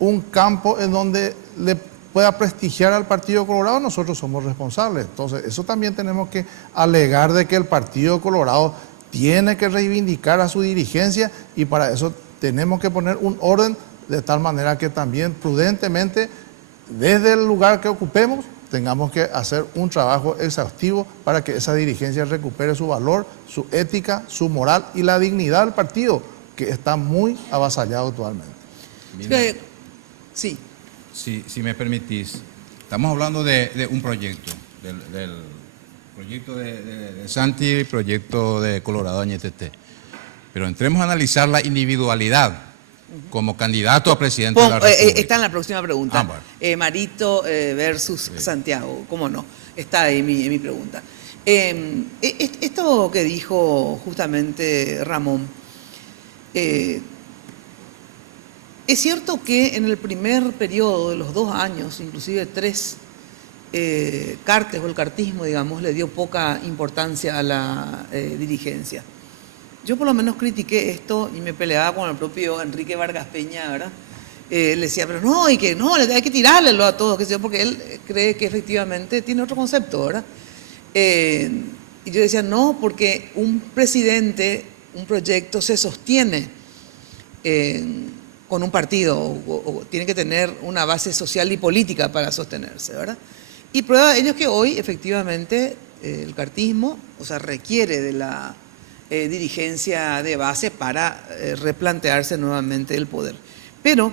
un campo en donde le pueda prestigiar al Partido Colorado? Nosotros somos responsables. Entonces, eso también tenemos que alegar de que el Partido Colorado tiene que reivindicar a su dirigencia y para eso tenemos que poner un orden de tal manera que también prudentemente, desde el lugar que ocupemos, tengamos que hacer un trabajo exhaustivo para que esa dirigencia recupere su valor, su ética, su moral y la dignidad del partido, que está muy avasallado actualmente. Sí. Si me permitís, estamos hablando de un proyecto, del proyecto de Santi, proyecto de Colorado Añetete. Pero entremos a analizar la individualidad como candidato a presidente de la República. Está en la próxima pregunta. Bueno. Marito versus Santiago, ¿cómo no? Está ahí mi pregunta. Esto que dijo justamente Ramón, es cierto que en el primer periodo de los 2 años, inclusive 3, Cartes o el cartismo, digamos, le dio poca importancia a la dirigencia. Yo por lo menos critiqué esto y me peleaba con el propio Enrique Vargas Peña, ¿verdad? Le decía, pero no, y que no, hay que tirarle a todos, porque él cree que efectivamente tiene otro concepto, ¿verdad? Y yo decía, no, porque un presidente, un proyecto se sostiene con un partido, o tiene que tener una base social y política para sostenerse, ¿verdad? Y prueba de ello es que hoy, efectivamente, el cartismo, requiere de la dirigencia de base para replantearse nuevamente el poder. Pero,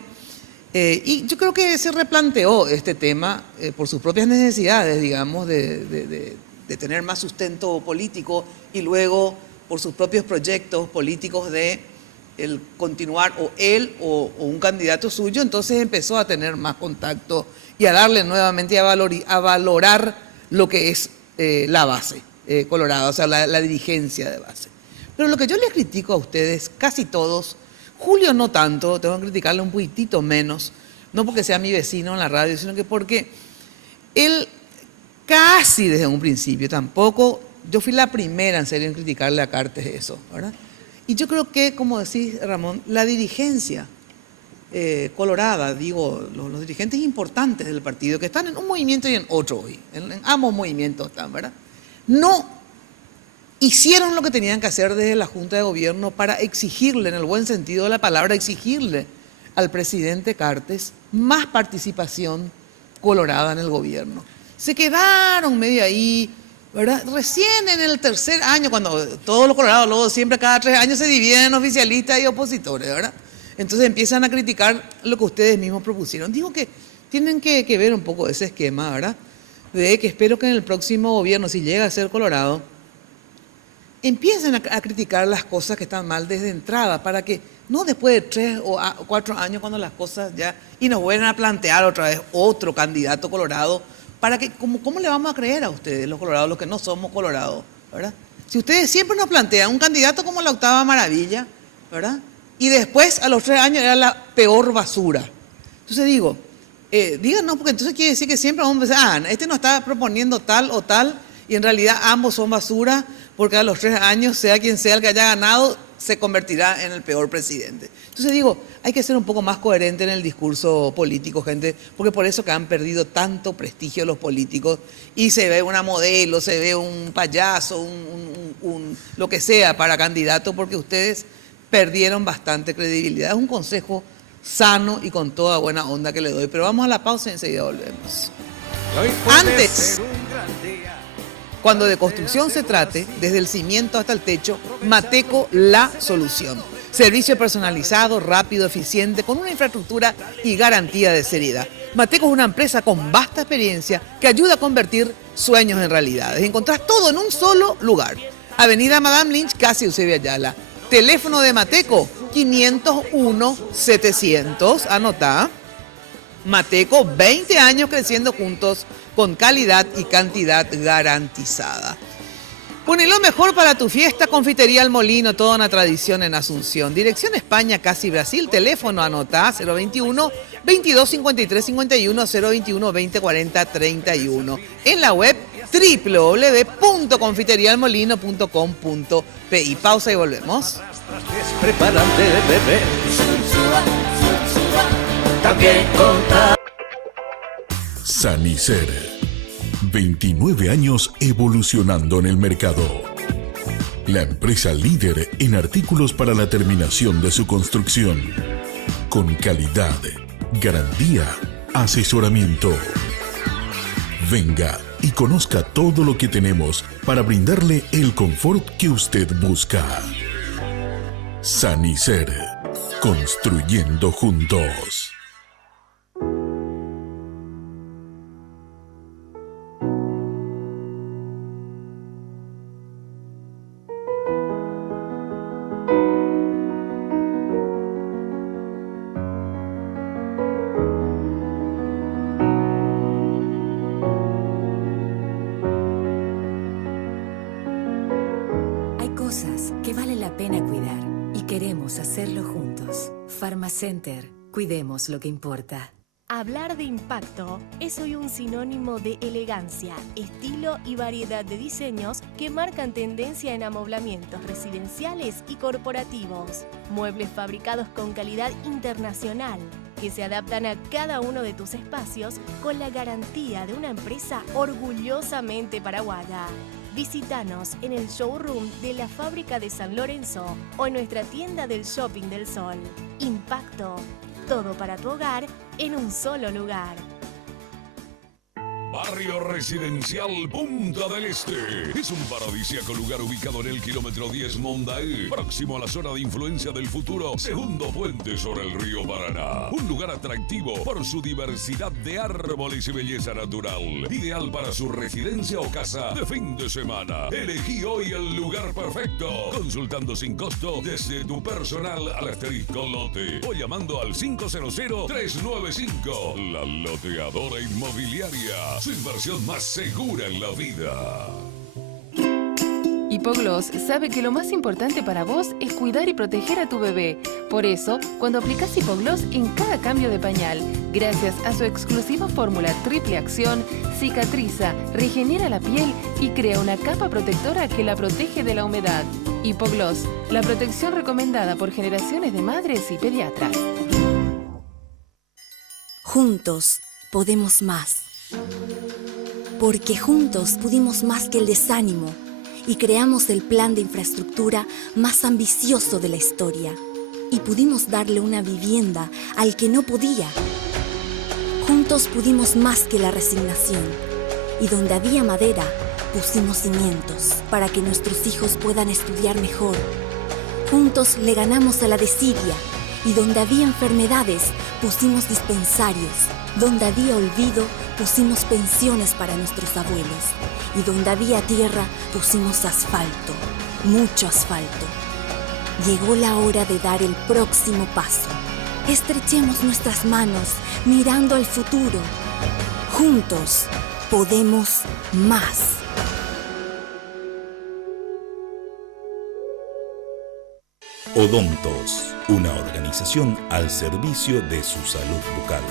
y yo creo que se replanteó este tema por sus propias necesidades, digamos, de tener más sustento político y luego por sus propios proyectos políticos de el continuar o él o un candidato suyo, entonces empezó a tener más contacto y a darle nuevamente a valorar lo que es la base colorada, la dirigencia de base. Pero lo que yo les critico a ustedes, casi todos, Julio no tanto, tengo que criticarle un poquitito menos, no porque sea mi vecino en la radio, sino que porque él casi desde un principio tampoco, yo fui la primera en serio en criticarle a Cartes eso, ¿verdad? Y yo creo que, como decís, Ramón, la dirigencia colorada, digo, los dirigentes importantes del partido, que están en un movimiento y en otro hoy, en ambos movimientos están, ¿verdad? No hicieron lo que tenían que hacer desde la Junta de Gobierno para exigirle, en el buen sentido de la palabra, exigirle al presidente Cartes más participación colorada en el gobierno. Se quedaron medio ahí, ¿verdad? Recién en el 3er año, cuando todos los colorados luego siempre cada 3 años se dividen en oficialistas y opositores, ¿verdad? Entonces empiezan a criticar lo que ustedes mismos propusieron. Digo que tienen que ver un poco ese esquema, ¿verdad? De que espero que en el próximo gobierno, si llega a ser Colorado, empiecen a criticar las cosas que están mal desde entrada, para que no después de 3 o 4 años cuando las cosas ya, y nos vuelven a plantear otra vez otro candidato colorado, para que, ¿cómo le vamos a creer a ustedes, los colorados, los que no somos colorados, ¿verdad? Si ustedes siempre nos plantean un candidato como la octava maravilla, ¿verdad? Y después a los 3 años era la peor basura. Entonces digo, díganos, porque entonces quiere decir que siempre vamos a pensar, este nos está proponiendo tal o tal, y en realidad ambos son basura, porque a los 3 años, sea quien sea el que haya ganado, se convertirá en el peor presidente. Entonces digo, hay que ser un poco más coherente en el discurso político, gente, porque por eso que han perdido tanto prestigio los políticos, y se ve una modelo, se ve un payaso, lo que sea para candidato, porque ustedes perdieron bastante credibilidad. Es un consejo sano y con toda buena onda que le doy. Pero vamos a la pausa y enseguida volvemos. Antes, cuando de construcción se trate, desde el cimiento hasta el techo, Mateco la solución. Servicio personalizado, rápido, eficiente, con una infraestructura y garantía de seriedad. Mateco es una empresa con vasta experiencia que ayuda a convertir sueños en realidades. Encontrás todo en un solo lugar. Avenida Madame Lynch, casi Eusebio Ayala. Teléfono de Mateco, 501-700, anotá. Mateco, 20 años creciendo juntos con calidad y cantidad garantizada. Pone lo mejor para tu fiesta, Confitería El Molino, toda una tradición en Asunción. Dirección España, casi Brasil. Teléfono, anotá, 021 22 53 51 021 20 40 31. En la web www.confiterialmolino.com.pi. Pausa y volvemos. Prepárate, bebé. También contar. Sanicer. 29 años evolucionando en el mercado. La empresa líder en artículos para la terminación de su construcción. Con calidad, garantía, asesoramiento. Venga y conozca todo lo que tenemos para brindarle el confort que usted busca. Sanicer. Construyendo juntos. Pharmacenter, cuidemos lo que importa. Hablar de impacto es hoy un sinónimo de elegancia, estilo y variedad de diseños que marcan tendencia en amoblamientos residenciales y corporativos. Muebles fabricados con calidad internacional que se adaptan a cada uno de tus espacios con la garantía de una empresa orgullosamente paraguaya. Visítanos en el showroom de la fábrica de San Lorenzo o en nuestra tienda del Shopping del Sol. Impacto, todo para tu hogar en un solo lugar. Barrio Residencial Punta del Este. Es un paradisíaco lugar ubicado en el kilómetro 10 Mondaé, próximo a la zona de influencia del futuro, segundo puente sobre el río Paraná. Un lugar atractivo por su diversidad de árboles y belleza natural. Ideal para su residencia o casa de fin de semana. Elegí hoy el lugar perfecto. Consultando sin costo desde tu personal al asterisco lote o llamando al 500-395. La Loteadora Inmobiliaria. Su inversión más segura en la vida. Hipogloss sabe que lo más importante para vos es cuidar y proteger a tu bebé. Por eso, cuando aplicás Hipogloss en cada cambio de pañal, gracias a su exclusiva fórmula triple acción, cicatriza, regenera la piel y crea una capa protectora que la protege de la humedad. Hipogloss, la protección recomendada por generaciones de madres y pediatras. Juntos podemos más. Porque juntos pudimos más que el desánimo y creamos el plan de infraestructura más ambicioso de la historia y pudimos darle una vivienda al que no podía. Juntos pudimos más que la resignación y donde había madera pusimos cimientos para que nuestros hijos puedan estudiar mejor. Juntos le ganamos a la desidia y donde había enfermedades pusimos dispensarios. Donde había olvido, pusimos pensiones para nuestros abuelos. Y donde había tierra, pusimos asfalto, mucho asfalto. Llegó la hora de dar el próximo paso. Estrechemos nuestras manos, mirando al futuro. Juntos, podemos más. Odontos, una organización al servicio de su salud bucal.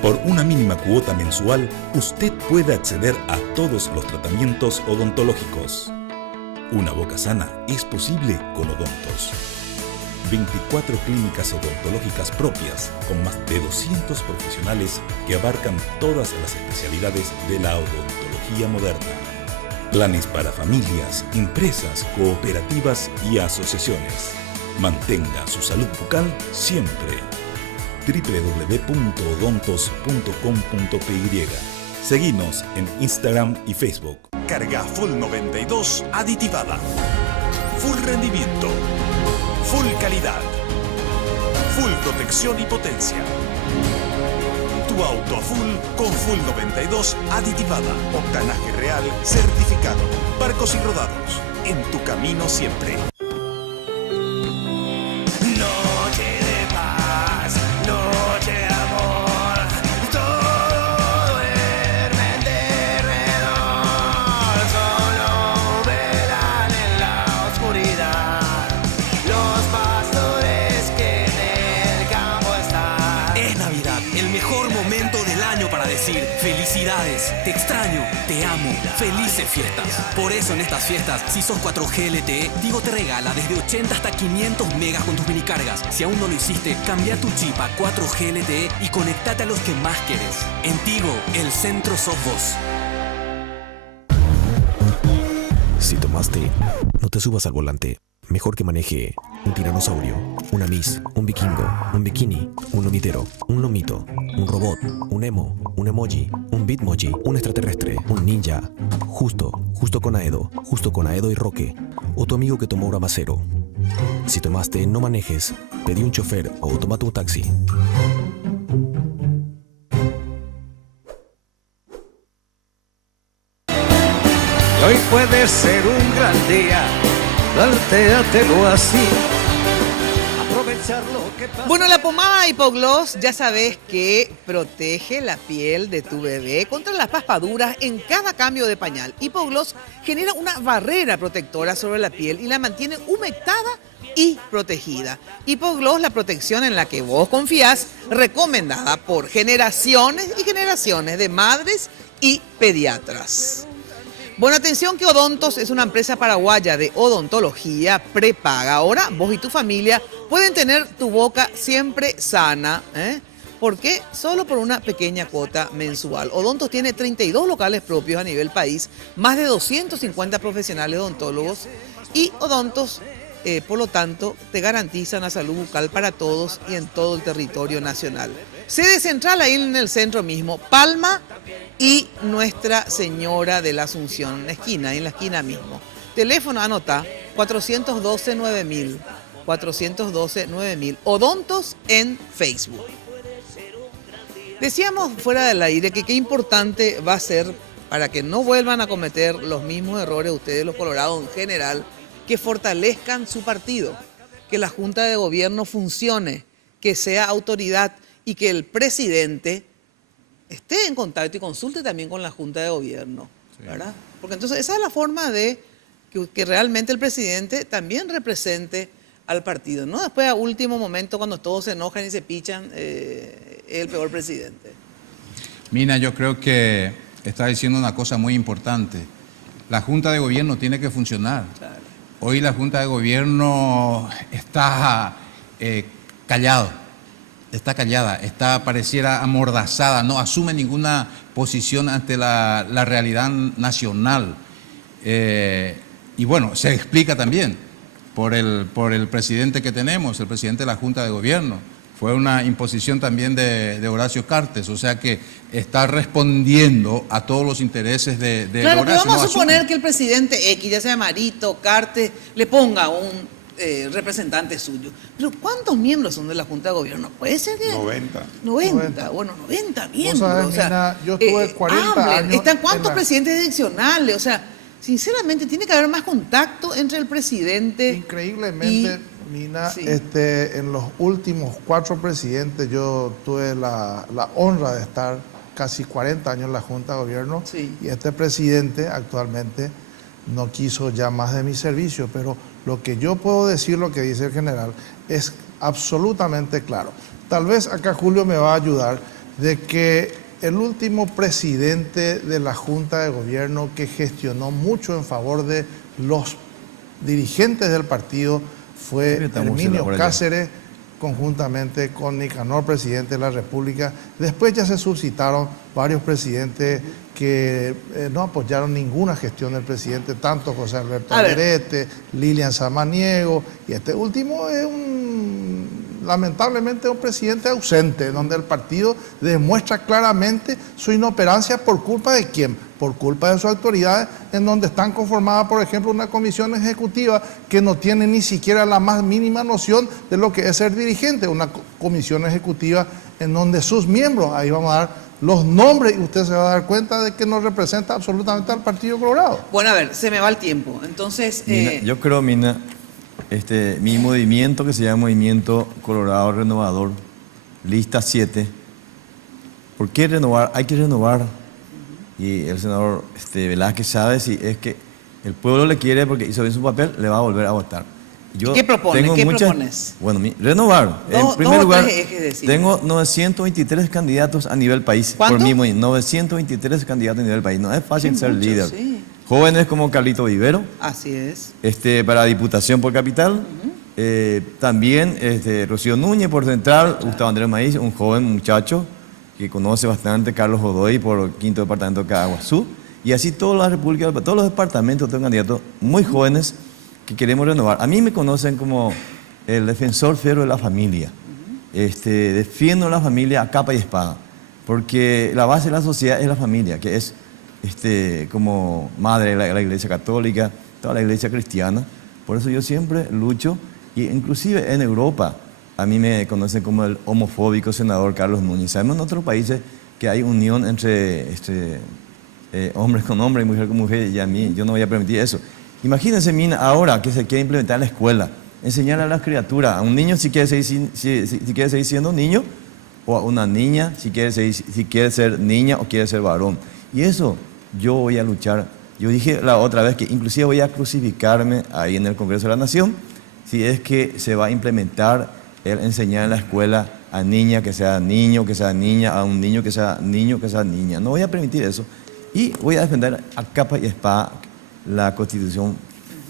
Por una mínima cuota mensual, usted puede acceder a todos los tratamientos odontológicos. Una boca sana es posible con Odontos. 24 clínicas odontológicas propias con más de 200 profesionales que abarcan todas las especialidades de la odontología moderna. Planes para familias, empresas, cooperativas y asociaciones. Mantenga su salud bucal siempre. www.odontos.com.py. Seguinos en Instagram y Facebook. Carga Full 92 aditivada. Full rendimiento. Full calidad. Full protección y potencia. Tu auto a full con Full 92 aditivada. Octanaje real certificado. Barcos y rodados. En tu camino siempre. Navidad, el mejor momento del año para decir felicidades, te extraño, te amo, felices fiestas. Por eso en estas fiestas, si sos 4G LTE, Tigo te regala desde 80 hasta 500 megas con tus minicargas. Si aún no lo hiciste, cambia tu chip a 4G LTE y conectate a los que más querés. En Tigo, el centro sos vos. Si tomaste, no te subas al volante. Mejor que maneje un tiranosaurio, una Miss, un vikingo, un bikini, un lomitero, un lomito, un robot, un emo, un emoji, un bitmoji, un extraterrestre, un ninja. Justo con Aedo y Roque. O tu amigo que tomó Brahmacero. Si tomaste, no manejes. Pedí un chofer o tómate un taxi. Hoy puede ser un gran día, plantéatelo así. Aprovechar lo que pasa. Bueno, la pomada Hipogloss ya sabes que protege la piel de tu bebé contra las paspaduras en cada cambio de pañal. Hipogloss genera una barrera protectora sobre la piel y la mantiene humectada y protegida. Hipogloss, la protección en la que vos confías, recomendada por generaciones y generaciones de madres y pediatras. Bueno, atención que Odontos es una empresa paraguaya de odontología prepaga. Ahora vos y tu familia pueden tener tu boca siempre sana. ¿Por qué? Solo por una pequeña cuota mensual. Odontos tiene 32 locales propios a nivel país, más de 250 profesionales odontólogos y Odontos, por lo tanto, te garantiza una salud bucal para todos y en todo el territorio nacional. Sede central ahí en el centro mismo, Palma y Nuestra Señora de la Asunción, en la esquina, ahí en la esquina mismo. Teléfono, anota, 412-9000, 412-9000, Odontos en Facebook. Decíamos fuera del aire que qué importante va a ser para que no vuelvan a cometer los mismos errores ustedes, los colorados en general, que fortalezcan su partido, que la Junta de Gobierno funcione, que sea autoridad y que el presidente esté en contacto y consulte también con la Junta de Gobierno, ¿verdad? Porque entonces esa es la forma de que realmente el presidente también represente al partido, ¿no? Después a último momento cuando todos se enojan y se pichan, es el peor presidente. Mina, yo creo que está diciendo una cosa muy importante. La Junta de Gobierno tiene que funcionar. Claro. Hoy la Junta de Gobierno está callada, pareciera amordazada, no asume ninguna posición ante la realidad nacional. Y bueno, se explica también por el presidente que tenemos, el presidente de la Junta de Gobierno. Fue una imposición también de Horacio Cartes, o sea que está respondiendo a todos los intereses de claro, Horacio. Pero vamos a suponer que el presidente X, ya sea Marito, Cartes, le ponga un representante suyo. Pero ¿cuántos miembros son de la Junta de Gobierno? Puede ser que... 90, bueno, 90 miembros. Sabes, Mina, yo estuve 40 años... ¿Están cuántos presidentes adicionales? O sea, sinceramente, tiene que haber más contacto entre el presidente... Increíblemente, Mina, sí. En los últimos 4 presidentes yo tuve la honra de estar casi 40 años en la Junta de Gobierno, sí. Y este presidente actualmente no quiso ya más de mi servicio, pero lo que yo puedo decir, lo que dice el general, es absolutamente claro. Tal vez acá Julio me va a ayudar, de que el último presidente de la Junta de Gobierno que gestionó mucho en favor de los dirigentes del partido fue Herminio Cáceres, conjuntamente con Nicanor, presidente de la República. Después ya se suscitaron varios presidentes que no apoyaron ninguna gestión del presidente, tanto José Alberto Alderete, Lilian Samaniego, y este último es lamentablemente un presidente ausente, donde el partido demuestra claramente su inoperancia por culpa de quién, por culpa de sus autoridades, en donde están conformadas, por ejemplo, una comisión ejecutiva que no tiene ni siquiera la más mínima noción de lo que es ser dirigente, una comisión ejecutiva en donde sus miembros, ahí vamos a dar los nombres y usted se va a dar cuenta de que no representa absolutamente al Partido Colorado. Bueno, a ver, se me va el tiempo, entonces... Mina, yo creo, Mina, mi movimiento, que se llama Movimiento Colorado Renovador, lista 7, ¿por qué renovar? Hay que renovar. Y el senador Velázquez sabe si es que el pueblo le quiere porque hizo bien su papel, le va a volver a votar. ¿Qué propones? Bueno, renovar. En Dos primer o lugar, tres ejes, decime. tengo 923 candidatos a nivel país. ¿Cuánto? Por mí, 923 candidatos a nivel país. No es fácil ser mucho, líder. sí. Jóvenes como Carlito Vivero. Así es. Para Diputación por Capital. También Rocío Núñez por Central. Gustavo Andrés Maíz, un joven muchacho que conoce bastante. Carlos Godoy por Quinto Departamento de Caguazú. Y así todas las repúblicas, todos los departamentos tengo candidatos muy jóvenes que queremos renovar. A mí me conocen como el defensor fiero de la familia. Defiendo la familia a capa y espada, porque la base de la sociedad es la familia, que es como madre de la Iglesia Católica, toda la Iglesia cristiana. Por eso yo siempre lucho, y inclusive en Europa, a mí me conocen como el homofóbico senador Carlos Núñez. Sabemos en otros países que hay unión entre hombres con hombres y mujer con mujer, y a mí yo no voy a permitir eso. Imagínense, Mina, ahora que se quiere implementar en la escuela, enseñarle a las criaturas, a un niño si quiere seguir siendo niño, o a una niña si quiere ser niña o quiere ser varón. Y eso yo voy a luchar. Yo dije la otra vez que inclusive voy a crucificarme ahí en el Congreso de la Nación si es que se va a implementar el enseñar en la escuela a niña que sea niño, que sea niña, a un niño que sea niño, que sea niña. No voy a permitir eso. Y voy a defender a capa y espada la Constitución.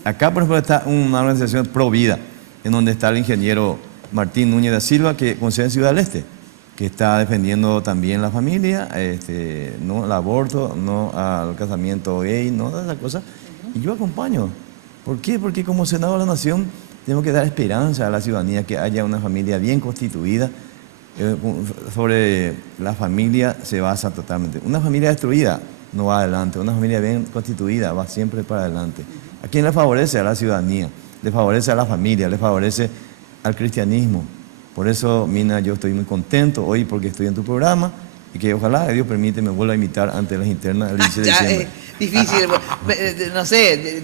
Acá, por ejemplo, está una organización pro vida, en donde está el ingeniero Martín Núñez da Silva, que con sede en Ciudad del Este, que está defendiendo también la familia, no al aborto, no al casamiento gay, no a esas cosas. Y yo acompaño. ¿Por qué? Porque como senador de la Nación tenemos que dar esperanza a la ciudadanía que haya una familia bien constituida. Sobre la familia se basa totalmente. Una familia destruida no va adelante, una familia bien constituida va siempre para adelante. ¿A quién le favorece? A la ciudadanía, le favorece a la familia, le favorece al cristianismo. Por eso, Mina, yo estoy muy contento hoy porque estoy en tu programa y que ojalá Dios permite me vuelva a invitar ante las internas el 16 de diciembre. Es difícil, no sé,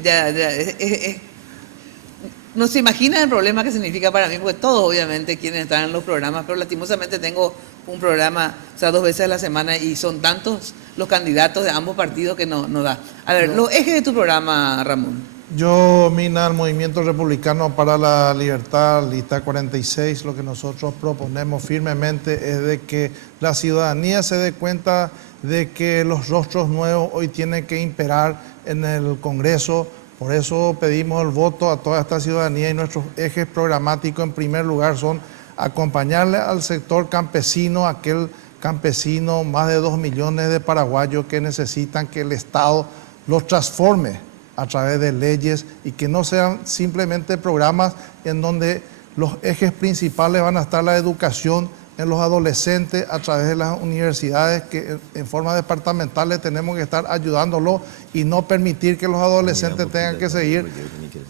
no se imaginan el problema que significa para mí, porque todos obviamente quieren estar en los programas, pero lastimosamente tengo un programa, o sea, 2 veces a la semana y son tantos los candidatos de ambos partidos que no da. A ver, los ejes de tu programa, Ramón. Yo, Mina, el Movimiento Republicano para la Libertad, lista 46, lo que nosotros proponemos firmemente es de que la ciudadanía se dé cuenta de que los rostros nuevos hoy tienen que imperar en el Congreso. Por eso pedimos el voto a toda esta ciudadanía y nuestros ejes programáticos en primer lugar son acompañarle al sector campesino, aquel campesino, más de 2 millones de paraguayos que necesitan que el Estado los transforme a través de leyes y que no sean simplemente programas en donde los ejes principales van a estar la educación en los adolescentes a través de las universidades, que en forma departamental tenemos que estar ayudándolos y no permitir que los adolescentes tengan que seguir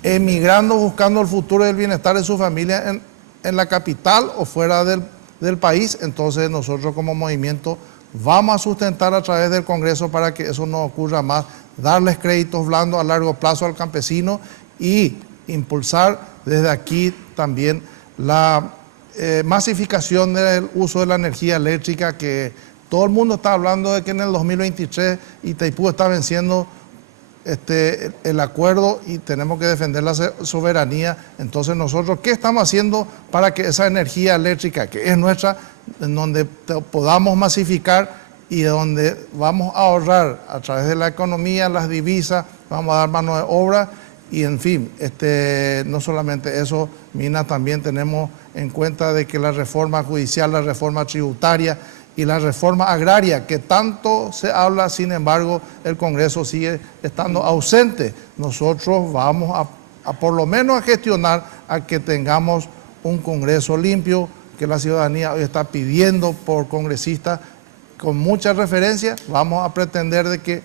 emigrando buscando el futuro y el bienestar de su familia en la capital o fuera del país. Entonces nosotros como movimiento vamos a sustentar a través del Congreso para que eso no ocurra más, darles créditos blandos a largo plazo al campesino y impulsar desde aquí también la masificación del uso de la energía eléctrica, que todo el mundo está hablando de que en el 2023 Itaipú está venciendo el acuerdo y tenemos que defender la soberanía. Entonces nosotros, ¿qué estamos haciendo para que esa energía eléctrica, que es nuestra, en donde podamos masificar y donde vamos a ahorrar a través de la economía, las divisas, vamos a dar mano de obra? Y en fin, no solamente eso, Mina, también tenemos en cuenta de que la reforma judicial, la reforma tributaria y la reforma agraria, que tanto se habla, sin embargo, el Congreso sigue estando ausente. Nosotros vamos a por lo menos a gestionar a que tengamos un Congreso limpio, que la ciudadanía hoy está pidiendo por congresistas con mucha referencia. Vamos a pretender de que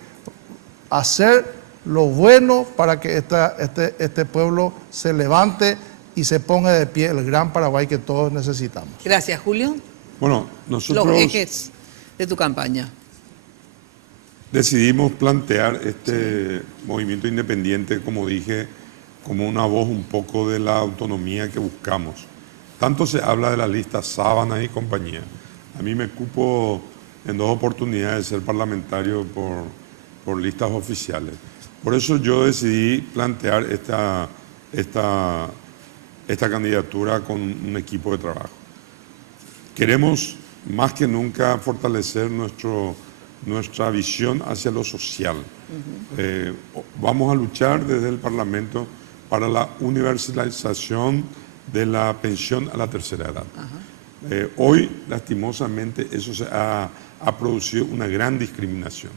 hacer lo bueno para que este pueblo se levante y se ponga de pie el gran Paraguay que todos necesitamos. Gracias, Julio. Bueno, nosotros los ejes de tu campaña. Decidimos plantear este movimiento independiente, como dije, como una voz un poco de la autonomía que buscamos. Tanto se habla de la lista Sábanas y compañía. A mí me cupo en 2 oportunidades de ser parlamentario por listas oficiales. Por eso yo decidí plantear esta candidatura con un equipo de trabajo. Queremos más que nunca fortalecer nuestra visión hacia lo social. Vamos a luchar desde el Parlamento para la universalización de la pensión a la tercera edad. Hoy, lastimosamente, eso ha producido una gran discriminación.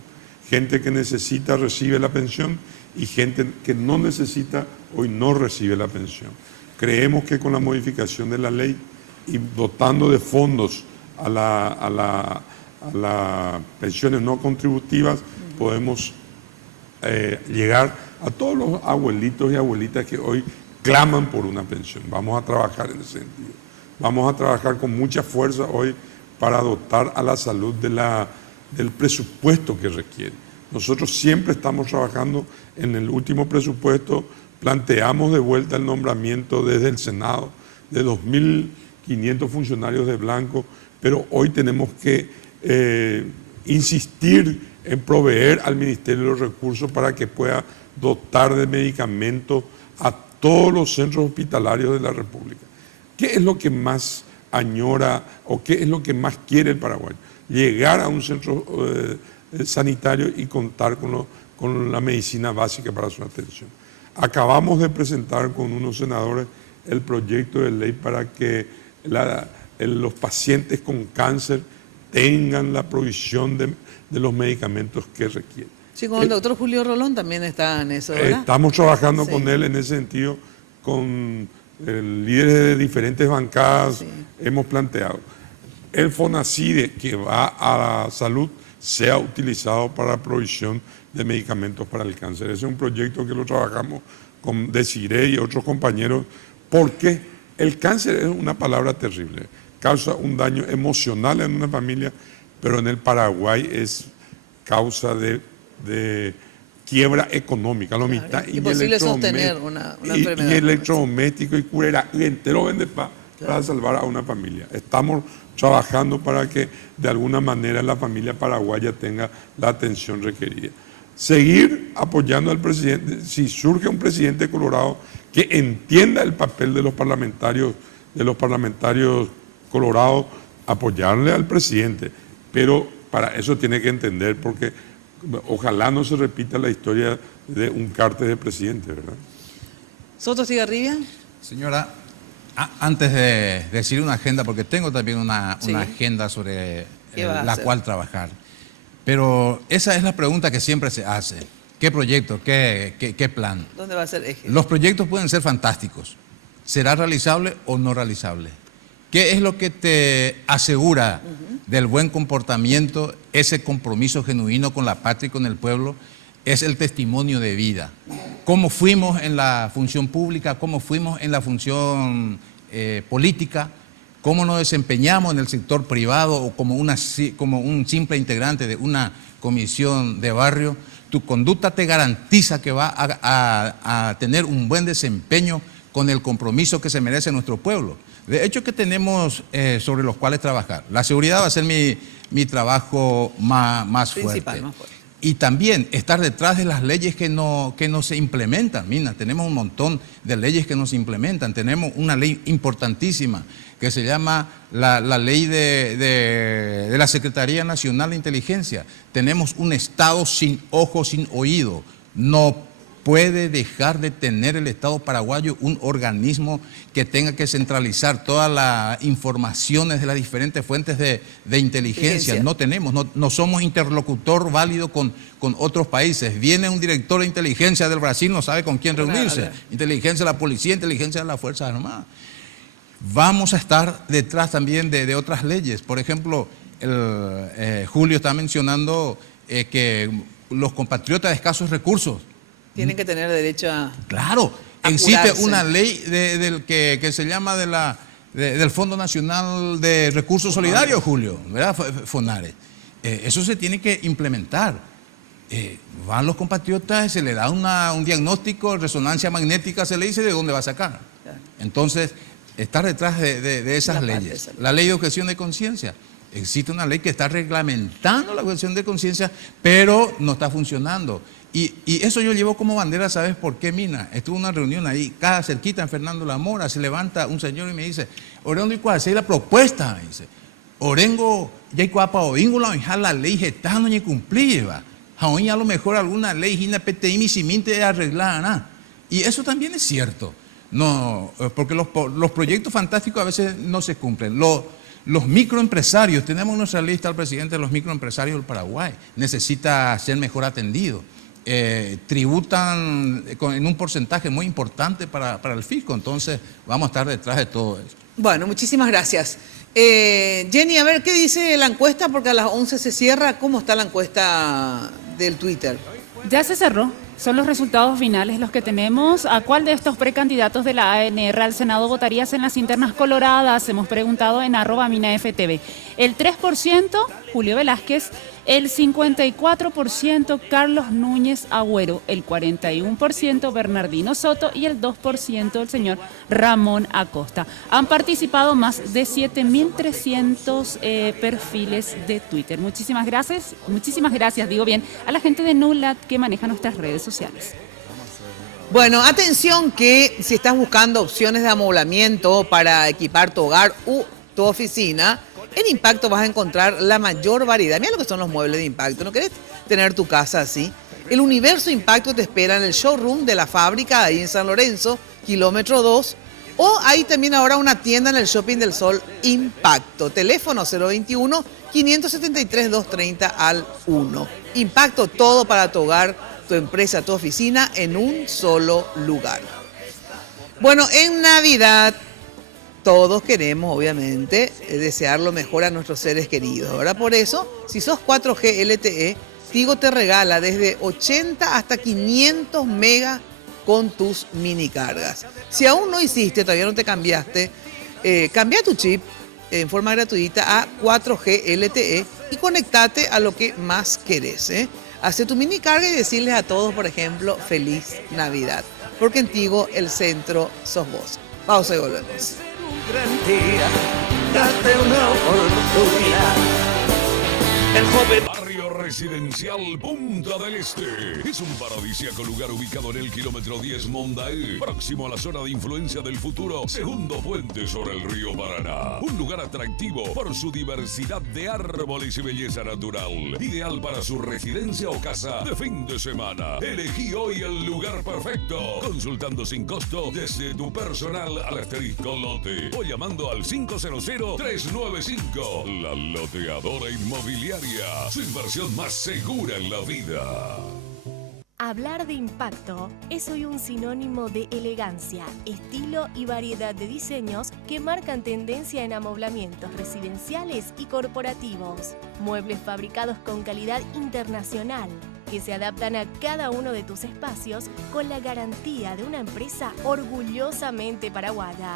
Gente que necesita recibe la pensión y gente que no necesita hoy no recibe la pensión. Creemos que con la modificación de la ley y dotando de fondos a las pensiones no contributivas, podemos llegar a todos los abuelitos y abuelitas que hoy claman por una pensión. Vamos a trabajar en ese sentido. Vamos a trabajar con mucha fuerza hoy para dotar a la salud del presupuesto que requiere. Nosotros siempre estamos trabajando en el último presupuesto, planteamos de vuelta el nombramiento desde el Senado de 2.500 funcionarios de blanco, pero hoy tenemos que insistir en proveer al Ministerio de los Recursos para que pueda dotar de medicamentos a todos los centros hospitalarios de la República. ¿Qué es lo que más añora o qué es lo que más quiere el paraguayo? Llegar a un centro sanitario y contar con la medicina básica para su atención. Acabamos de presentar con unos senadores el proyecto de ley para que los pacientes con cáncer tengan la provisión de los medicamentos que requieren. Sí, con el doctor Julio Rolón también está en eso, ¿verdad? Estamos trabajando con él en ese sentido, con líderes de diferentes bancadas, hemos planteado. El FONACIDE que va a la salud sea utilizado para la provisión de medicamentos para el cáncer. Ese es un proyecto que lo trabajamos con Desiree y otros compañeros, porque el cáncer es una palabra terrible, causa un daño emocional en una familia, pero en el Paraguay es causa de quiebra económica, la mitad, imposible sostener una enfermedad. Y electrodoméstico y curera, y entero vende para salvar a una familia. Estamos trabajando para que de alguna manera la familia paraguaya tenga la atención requerida. Seguir apoyando al presidente, si surge un presidente colorado que entienda el papel de los parlamentarios colorados, apoyarle al presidente, pero para eso tiene que entender, porque ojalá no se repita la historia de un cártel de presidente, ¿verdad? ¿Soto Cigarribia? Señora, antes de decir una agenda, porque tengo también una agenda sobre la cual trabajar, pero esa es la pregunta que siempre se hace. ¿Qué proyecto? ¿Qué plan? ¿Dónde va a ser eje? Los proyectos pueden ser fantásticos. ¿Será realizable o no realizable? ¿Qué es lo que te asegura del buen comportamiento, ese compromiso genuino con la patria y con el pueblo? Es el testimonio de vida. Cómo fuimos en la función pública, cómo fuimos en la función política, cómo nos desempeñamos en el sector privado o como un simple integrante de una comisión de barrio. Tu conducta te garantiza que va a tener un buen desempeño con el compromiso que se merece nuestro pueblo. De hecho, que tenemos sobre los cuales trabajar. La seguridad va a ser mi trabajo más fuerte. Y también estar detrás de las leyes que no se implementan. Mira, tenemos un montón de leyes que no se implementan. Tenemos una ley importantísima que se llama la ley de la Secretaría Nacional de Inteligencia. Tenemos un Estado sin ojo, sin oído. No puede dejar de tener el Estado paraguayo un organismo que tenga que centralizar todas las informaciones de las diferentes fuentes de inteligencia. No tenemos, no somos interlocutor válido con otros países. Viene un director de inteligencia del Brasil, no sabe con quién reunirse. Inteligencia de la policía, inteligencia de las Fuerzas Armadas. Vamos a estar detrás también de otras leyes. Por ejemplo, Julio está mencionando que los compatriotas de escasos recursos tienen que tener derecho a... Claro, existe una ley del que se llama del Fondo Nacional de Recursos Solidarios, Julio, ¿verdad? FONARE. Eso se tiene que implementar. Van los compatriotas, se le da un diagnóstico, resonancia magnética, se le dice de dónde va a sacar. Entonces, estar detrás de esas leyes. La ley de objeción de conciencia. Existe una ley que está reglamentando la objeción de conciencia, pero no está funcionando. Y eso yo llevo como bandera, ¿sabes por qué, Mina? Estuve en una reunión ahí, cada cerquita en Fernando La Mora, se levanta un señor y me dice, Orengo, ¿y cuál es la propuesta? Me dice, Orengo, ya hay cuapa o vínculo, la ley getano y cumplir, va. Aún a lo mejor alguna ley, gina PTI, mi siminte arreglada, ¿no? Y eso también es cierto. No, porque los proyectos fantásticos a veces no se cumplen. Los microempresarios, tenemos en nuestra lista al presidente de los microempresarios del Paraguay, necesita ser mejor atendido. Tributan en un porcentaje muy importante para el fisco, entonces vamos a estar detrás de todo eso. Bueno, muchísimas gracias. Jenny, a ver, ¿qué dice la encuesta? Porque a las 11 se cierra. ¿Cómo está la encuesta del Twitter? Ya se cerró. Son los resultados finales los que tenemos. ¿A cuál de estos precandidatos de la ANR al Senado votarías en las internas coloradas? Hemos preguntado en @MinaFTV. El 3%, Julio Velázquez. El 54%, Carlos Núñez Agüero. El 41%, Bernardino Soto. Y el 2%, el señor Ramón Acosta. Han participado más de 7.300 perfiles de Twitter. Muchísimas gracias, digo bien, a la gente de NULAT que maneja nuestras redes sociales. Bueno, atención que si estás buscando opciones de amoblamiento para equipar tu hogar u tu oficina, en Impacto vas a encontrar la mayor variedad. Mira lo que son los muebles de Impacto. ¿No querés tener tu casa así? El Universo Impacto te espera en el showroom de la fábrica ahí en San Lorenzo, kilómetro 2. O hay también ahora una tienda en el Shopping del Sol Impacto. Teléfono 021-573-230 al 1. Impacto, todo para tu hogar, tu empresa, tu oficina en un solo lugar. Bueno, en Navidad todos queremos, obviamente, desear lo mejor a nuestros seres queridos. Ahora, por eso, si sos 4G LTE, Tigo te regala desde 80 hasta 500 megas con tus mini cargas. Si aún no hiciste, todavía no te cambiaste, cambia tu chip en forma gratuita a 4G LTE y conectate a lo que más querés. Hace tu mini carga y decirles a todos, por ejemplo, feliz Navidad. Porque en Tigo el centro sos vos. Pausa y volvemos. Gran día, date una oportunidad. El joven Barrio Residencial Punta del Este es un paradisíaco lugar ubicado en el kilómetro 10 Mondaé, próximo a la zona de influencia del futuro, segundo puente sobre el río Paraná. Un lugar atractivo por su diversidad de árboles y belleza natural, ideal para su residencia o casa de fin de semana. Elegí hoy el lugar perfecto, consultando sin costo desde tu personal al asterisco lote o llamando al 500-395. La Loteadora Inmobiliaria, su inversión más segura en la vida. Hablar de impacto es hoy un sinónimo de elegancia, estilo y variedad de diseños que marcan tendencia en amoblamientos residenciales y corporativos. Muebles fabricados con calidad internacional que se adaptan a cada uno de tus espacios con la garantía de una empresa orgullosamente paraguaya.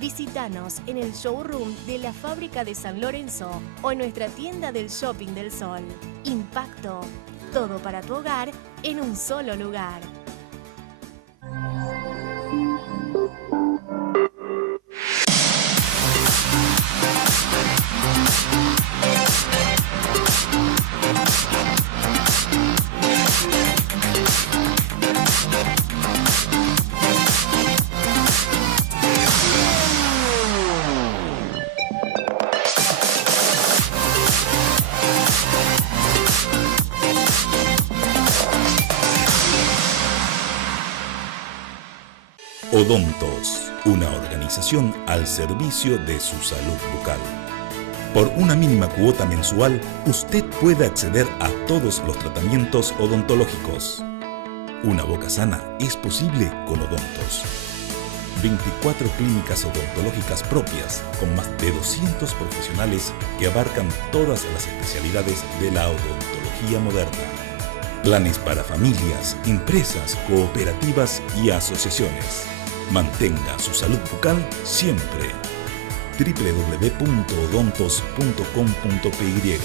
Visítanos en el showroom de la fábrica de San Lorenzo o en nuestra tienda del Shopping del Sol. Impacto, todo para tu hogar en un solo lugar. Odontos, una organización al servicio de su salud bucal. Por una mínima cuota mensual, usted puede acceder a todos los tratamientos odontológicos. Una boca sana es posible con Odontos. 24 clínicas odontológicas propias con más de 200 profesionales que abarcan todas las especialidades de la odontología moderna. Planes para familias, empresas, cooperativas y asociaciones. Mantenga su salud bucal siempre. www.odontos.com.py.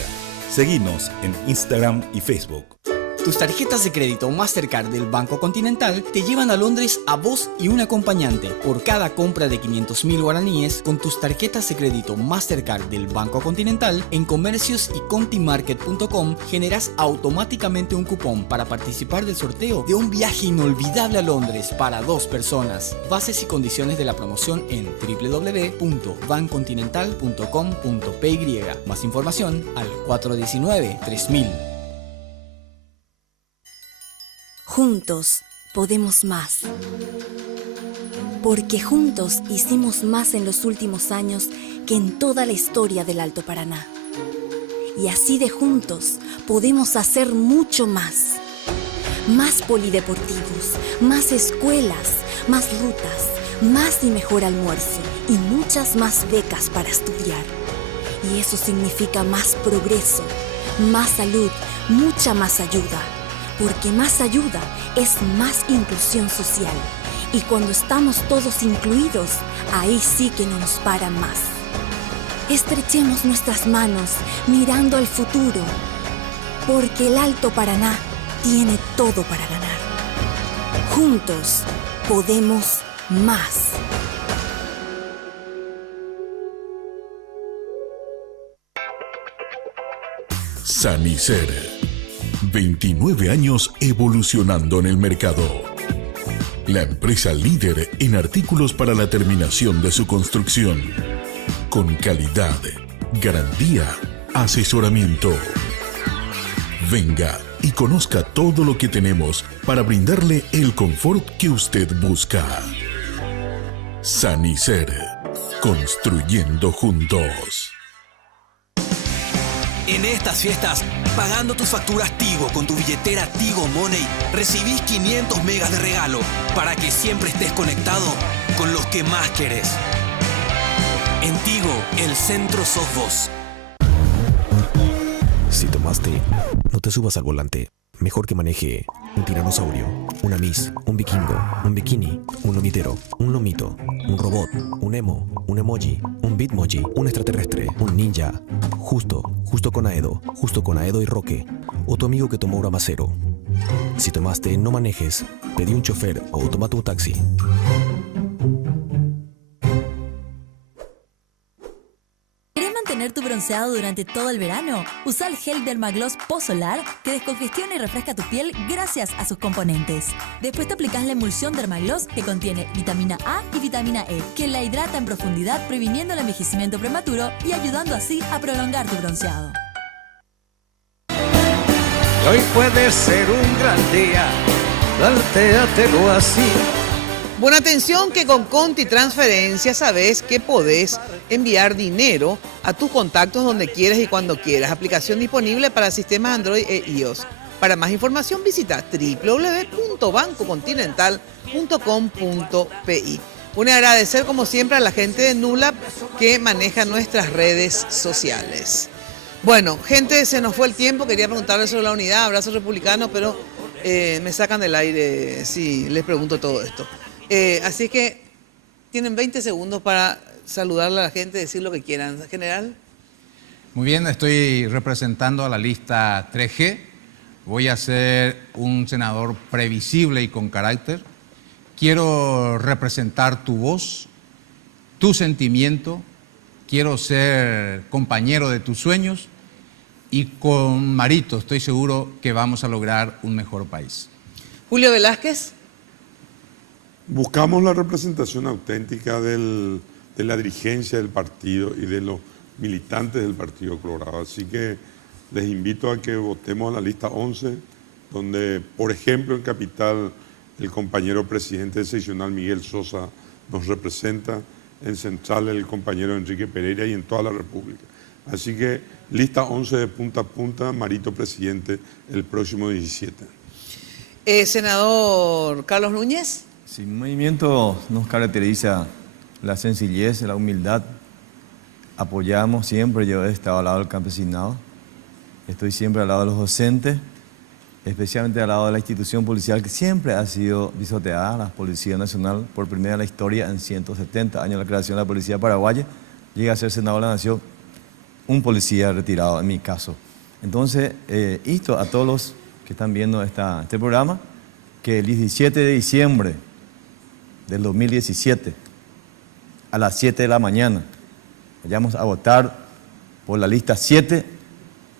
Seguinos en Instagram y Facebook. Tus tarjetas de crédito Mastercard del Banco Continental te llevan a Londres a vos y un acompañante. Por cada compra de 500.000 guaraníes con tus tarjetas de crédito Mastercard del Banco Continental en comercios y contimarket.com generas automáticamente un cupón para participar del sorteo de un viaje inolvidable a Londres para 2 personas. Bases y condiciones de la promoción en www.bancontinental.com.py. Más información al 419-3000. Juntos podemos más. Porque juntos hicimos más en los últimos años que en toda la historia del Alto Paraná. Y así de juntos podemos hacer mucho más. Más polideportivos, más escuelas, más rutas, más y mejor almuerzo y muchas más becas para estudiar. Y eso significa más progreso, más salud, mucha más ayuda. Porque más ayuda es más inclusión social. Y cuando estamos todos incluidos, ahí sí que no nos paran más. Estrechemos nuestras manos mirando al futuro. Porque el Alto Paraná tiene todo para ganar. Juntos podemos más. Sanicer. 29 años evolucionando en el mercado. La empresa líder en artículos para la terminación de su construcción. Con calidad, garantía, asesoramiento. Venga y conozca todo lo que tenemos para brindarle el confort que usted busca. Sanicer. Construyendo juntos. En estas fiestas, pagando tus facturas Tigo con tu billetera Tigo Money, recibís 500 megas de regalo para que siempre estés conectado con los que más querés. En Tigo, el centro sos vos. Si tomaste, no te subas al volante. Mejor que maneje un tiranosaurio, una Miss, un vikingo, un bikini, un lomitero, un lomito, un robot, un emo, un emoji, un bitmoji, un extraterrestre, un ninja. Justo con Aedo y Roque. O tu amigo que tomó Uramacero. Si tomaste, no manejes. Pedí un chofer o tómate un taxi. ¿Mantener tu bronceado durante todo el verano? Usa el gel Dermagloss Post-Solar que descongestiona y refresca tu piel gracias a sus componentes. Después te aplicas la emulsión Dermagloss que contiene vitamina A y vitamina E, que la hidrata en profundidad previniendo el envejecimiento prematuro y ayudando así a prolongar tu bronceado. Hoy puede ser un gran día, plantéatelo así. Buena atención que con Conti Transferencia sabes que podés enviar dinero a tus contactos donde quieras y cuando quieras. Aplicación disponible para sistemas Android e iOS. Para más información visita www.bancocontinental.com.pi. Bueno, agradecer como siempre a la gente de Nulap que maneja nuestras redes sociales. Bueno, gente, se nos fue el tiempo. Quería preguntarles sobre la unidad, abrazo republicano, pero me sacan del aire si les pregunto todo esto. Así que tienen 20 segundos para saludarle a la gente, decir lo que quieran. General. Muy bien, estoy representando a la lista 3G. Voy a ser un senador previsible y con carácter. Quiero representar tu voz, tu sentimiento. Quiero ser compañero de tus sueños. Y con Marito estoy seguro que vamos a lograr un mejor país. Julio Velázquez. Buscamos la representación auténtica de la dirigencia del partido y de los militantes del Partido Colorado. Así que les invito a que votemos la lista 11, donde, por ejemplo, en Capital, el compañero presidente seccional Miguel Sosa nos representa, en Central el compañero Enrique Pereira y en toda la República. Así que lista 11 de punta a punta, Marito presidente el próximo 17. Senador Carlos Núñez. Sí, un movimiento nos caracteriza la sencillez, la humildad. Apoyamos siempre, yo he estado al lado del campesinado, estoy siempre al lado de los docentes, especialmente al lado de la institución policial que siempre ha sido pisoteada, la Policía Nacional, por primera en la historia en 170 años de la creación de la Policía Paraguaya, llega a ser senador de la Nación un policía retirado, en mi caso. Entonces, esto a todos los que están viendo este programa, que el 17 de diciembre del 2017, a las 7 de la mañana, vayamos a votar por la lista 7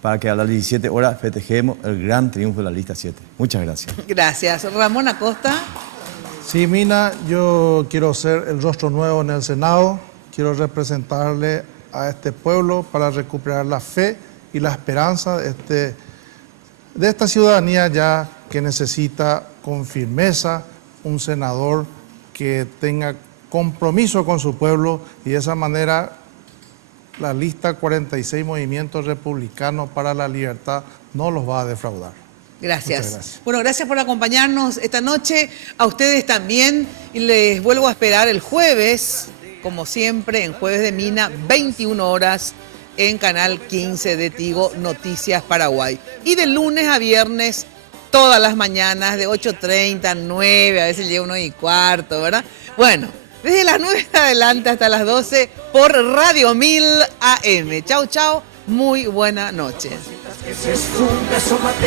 para que a las 17 horas festejemos el gran triunfo de la lista 7. Muchas gracias. Gracias. Ramón Acosta. Sí, Mina, yo quiero ser el rostro nuevo en el Senado, quiero representarle a este pueblo para recuperar la fe y la esperanza de esta ciudadanía ya que necesita con firmeza un senador que tenga compromiso con su pueblo y de esa manera la lista 46 Movimientos Republicanos para la Libertad no los va a defraudar. Gracias. Muchas gracias. Bueno, gracias por acompañarnos esta noche, a ustedes también, y les vuelvo a esperar el jueves, como siempre, en Jueves de Mina, 21 horas, en Canal 15 de Tigo, Noticias Paraguay. Y de lunes a viernes, todas las mañanas, de 8:30, 9, a veces llega 1:15, ¿verdad? Bueno, desde las 9 adelante hasta las 12 por Radio 1000 AM. Chau, chau, muy buena noche.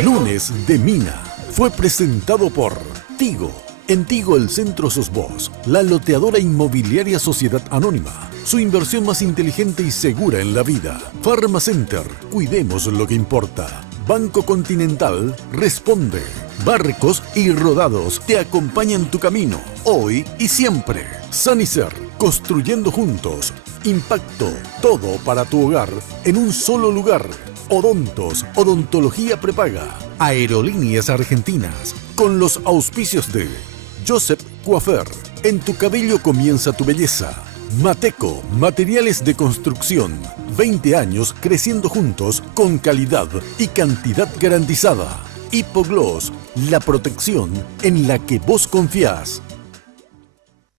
Lunes de Mina fue presentado por Tigo. En Tigo el Centro sos vos, la loteadora inmobiliaria Sociedad Anónima. Su inversión más inteligente y segura en la vida. Pharma Center, cuidemos lo que importa. Banco Continental responde. Barcos y Rodados te acompañan tu camino, hoy y siempre. Sanicer, construyendo juntos. Impacto, todo para tu hogar en un solo lugar. Odontos, odontología prepaga. Aerolíneas Argentinas, con los auspicios de Joseph Coiffeur. En tu cabello comienza tu belleza. Mateco, materiales de construcción. 20 años creciendo juntos con calidad y cantidad garantizada. Hipogloss, la protección en la que vos confiás.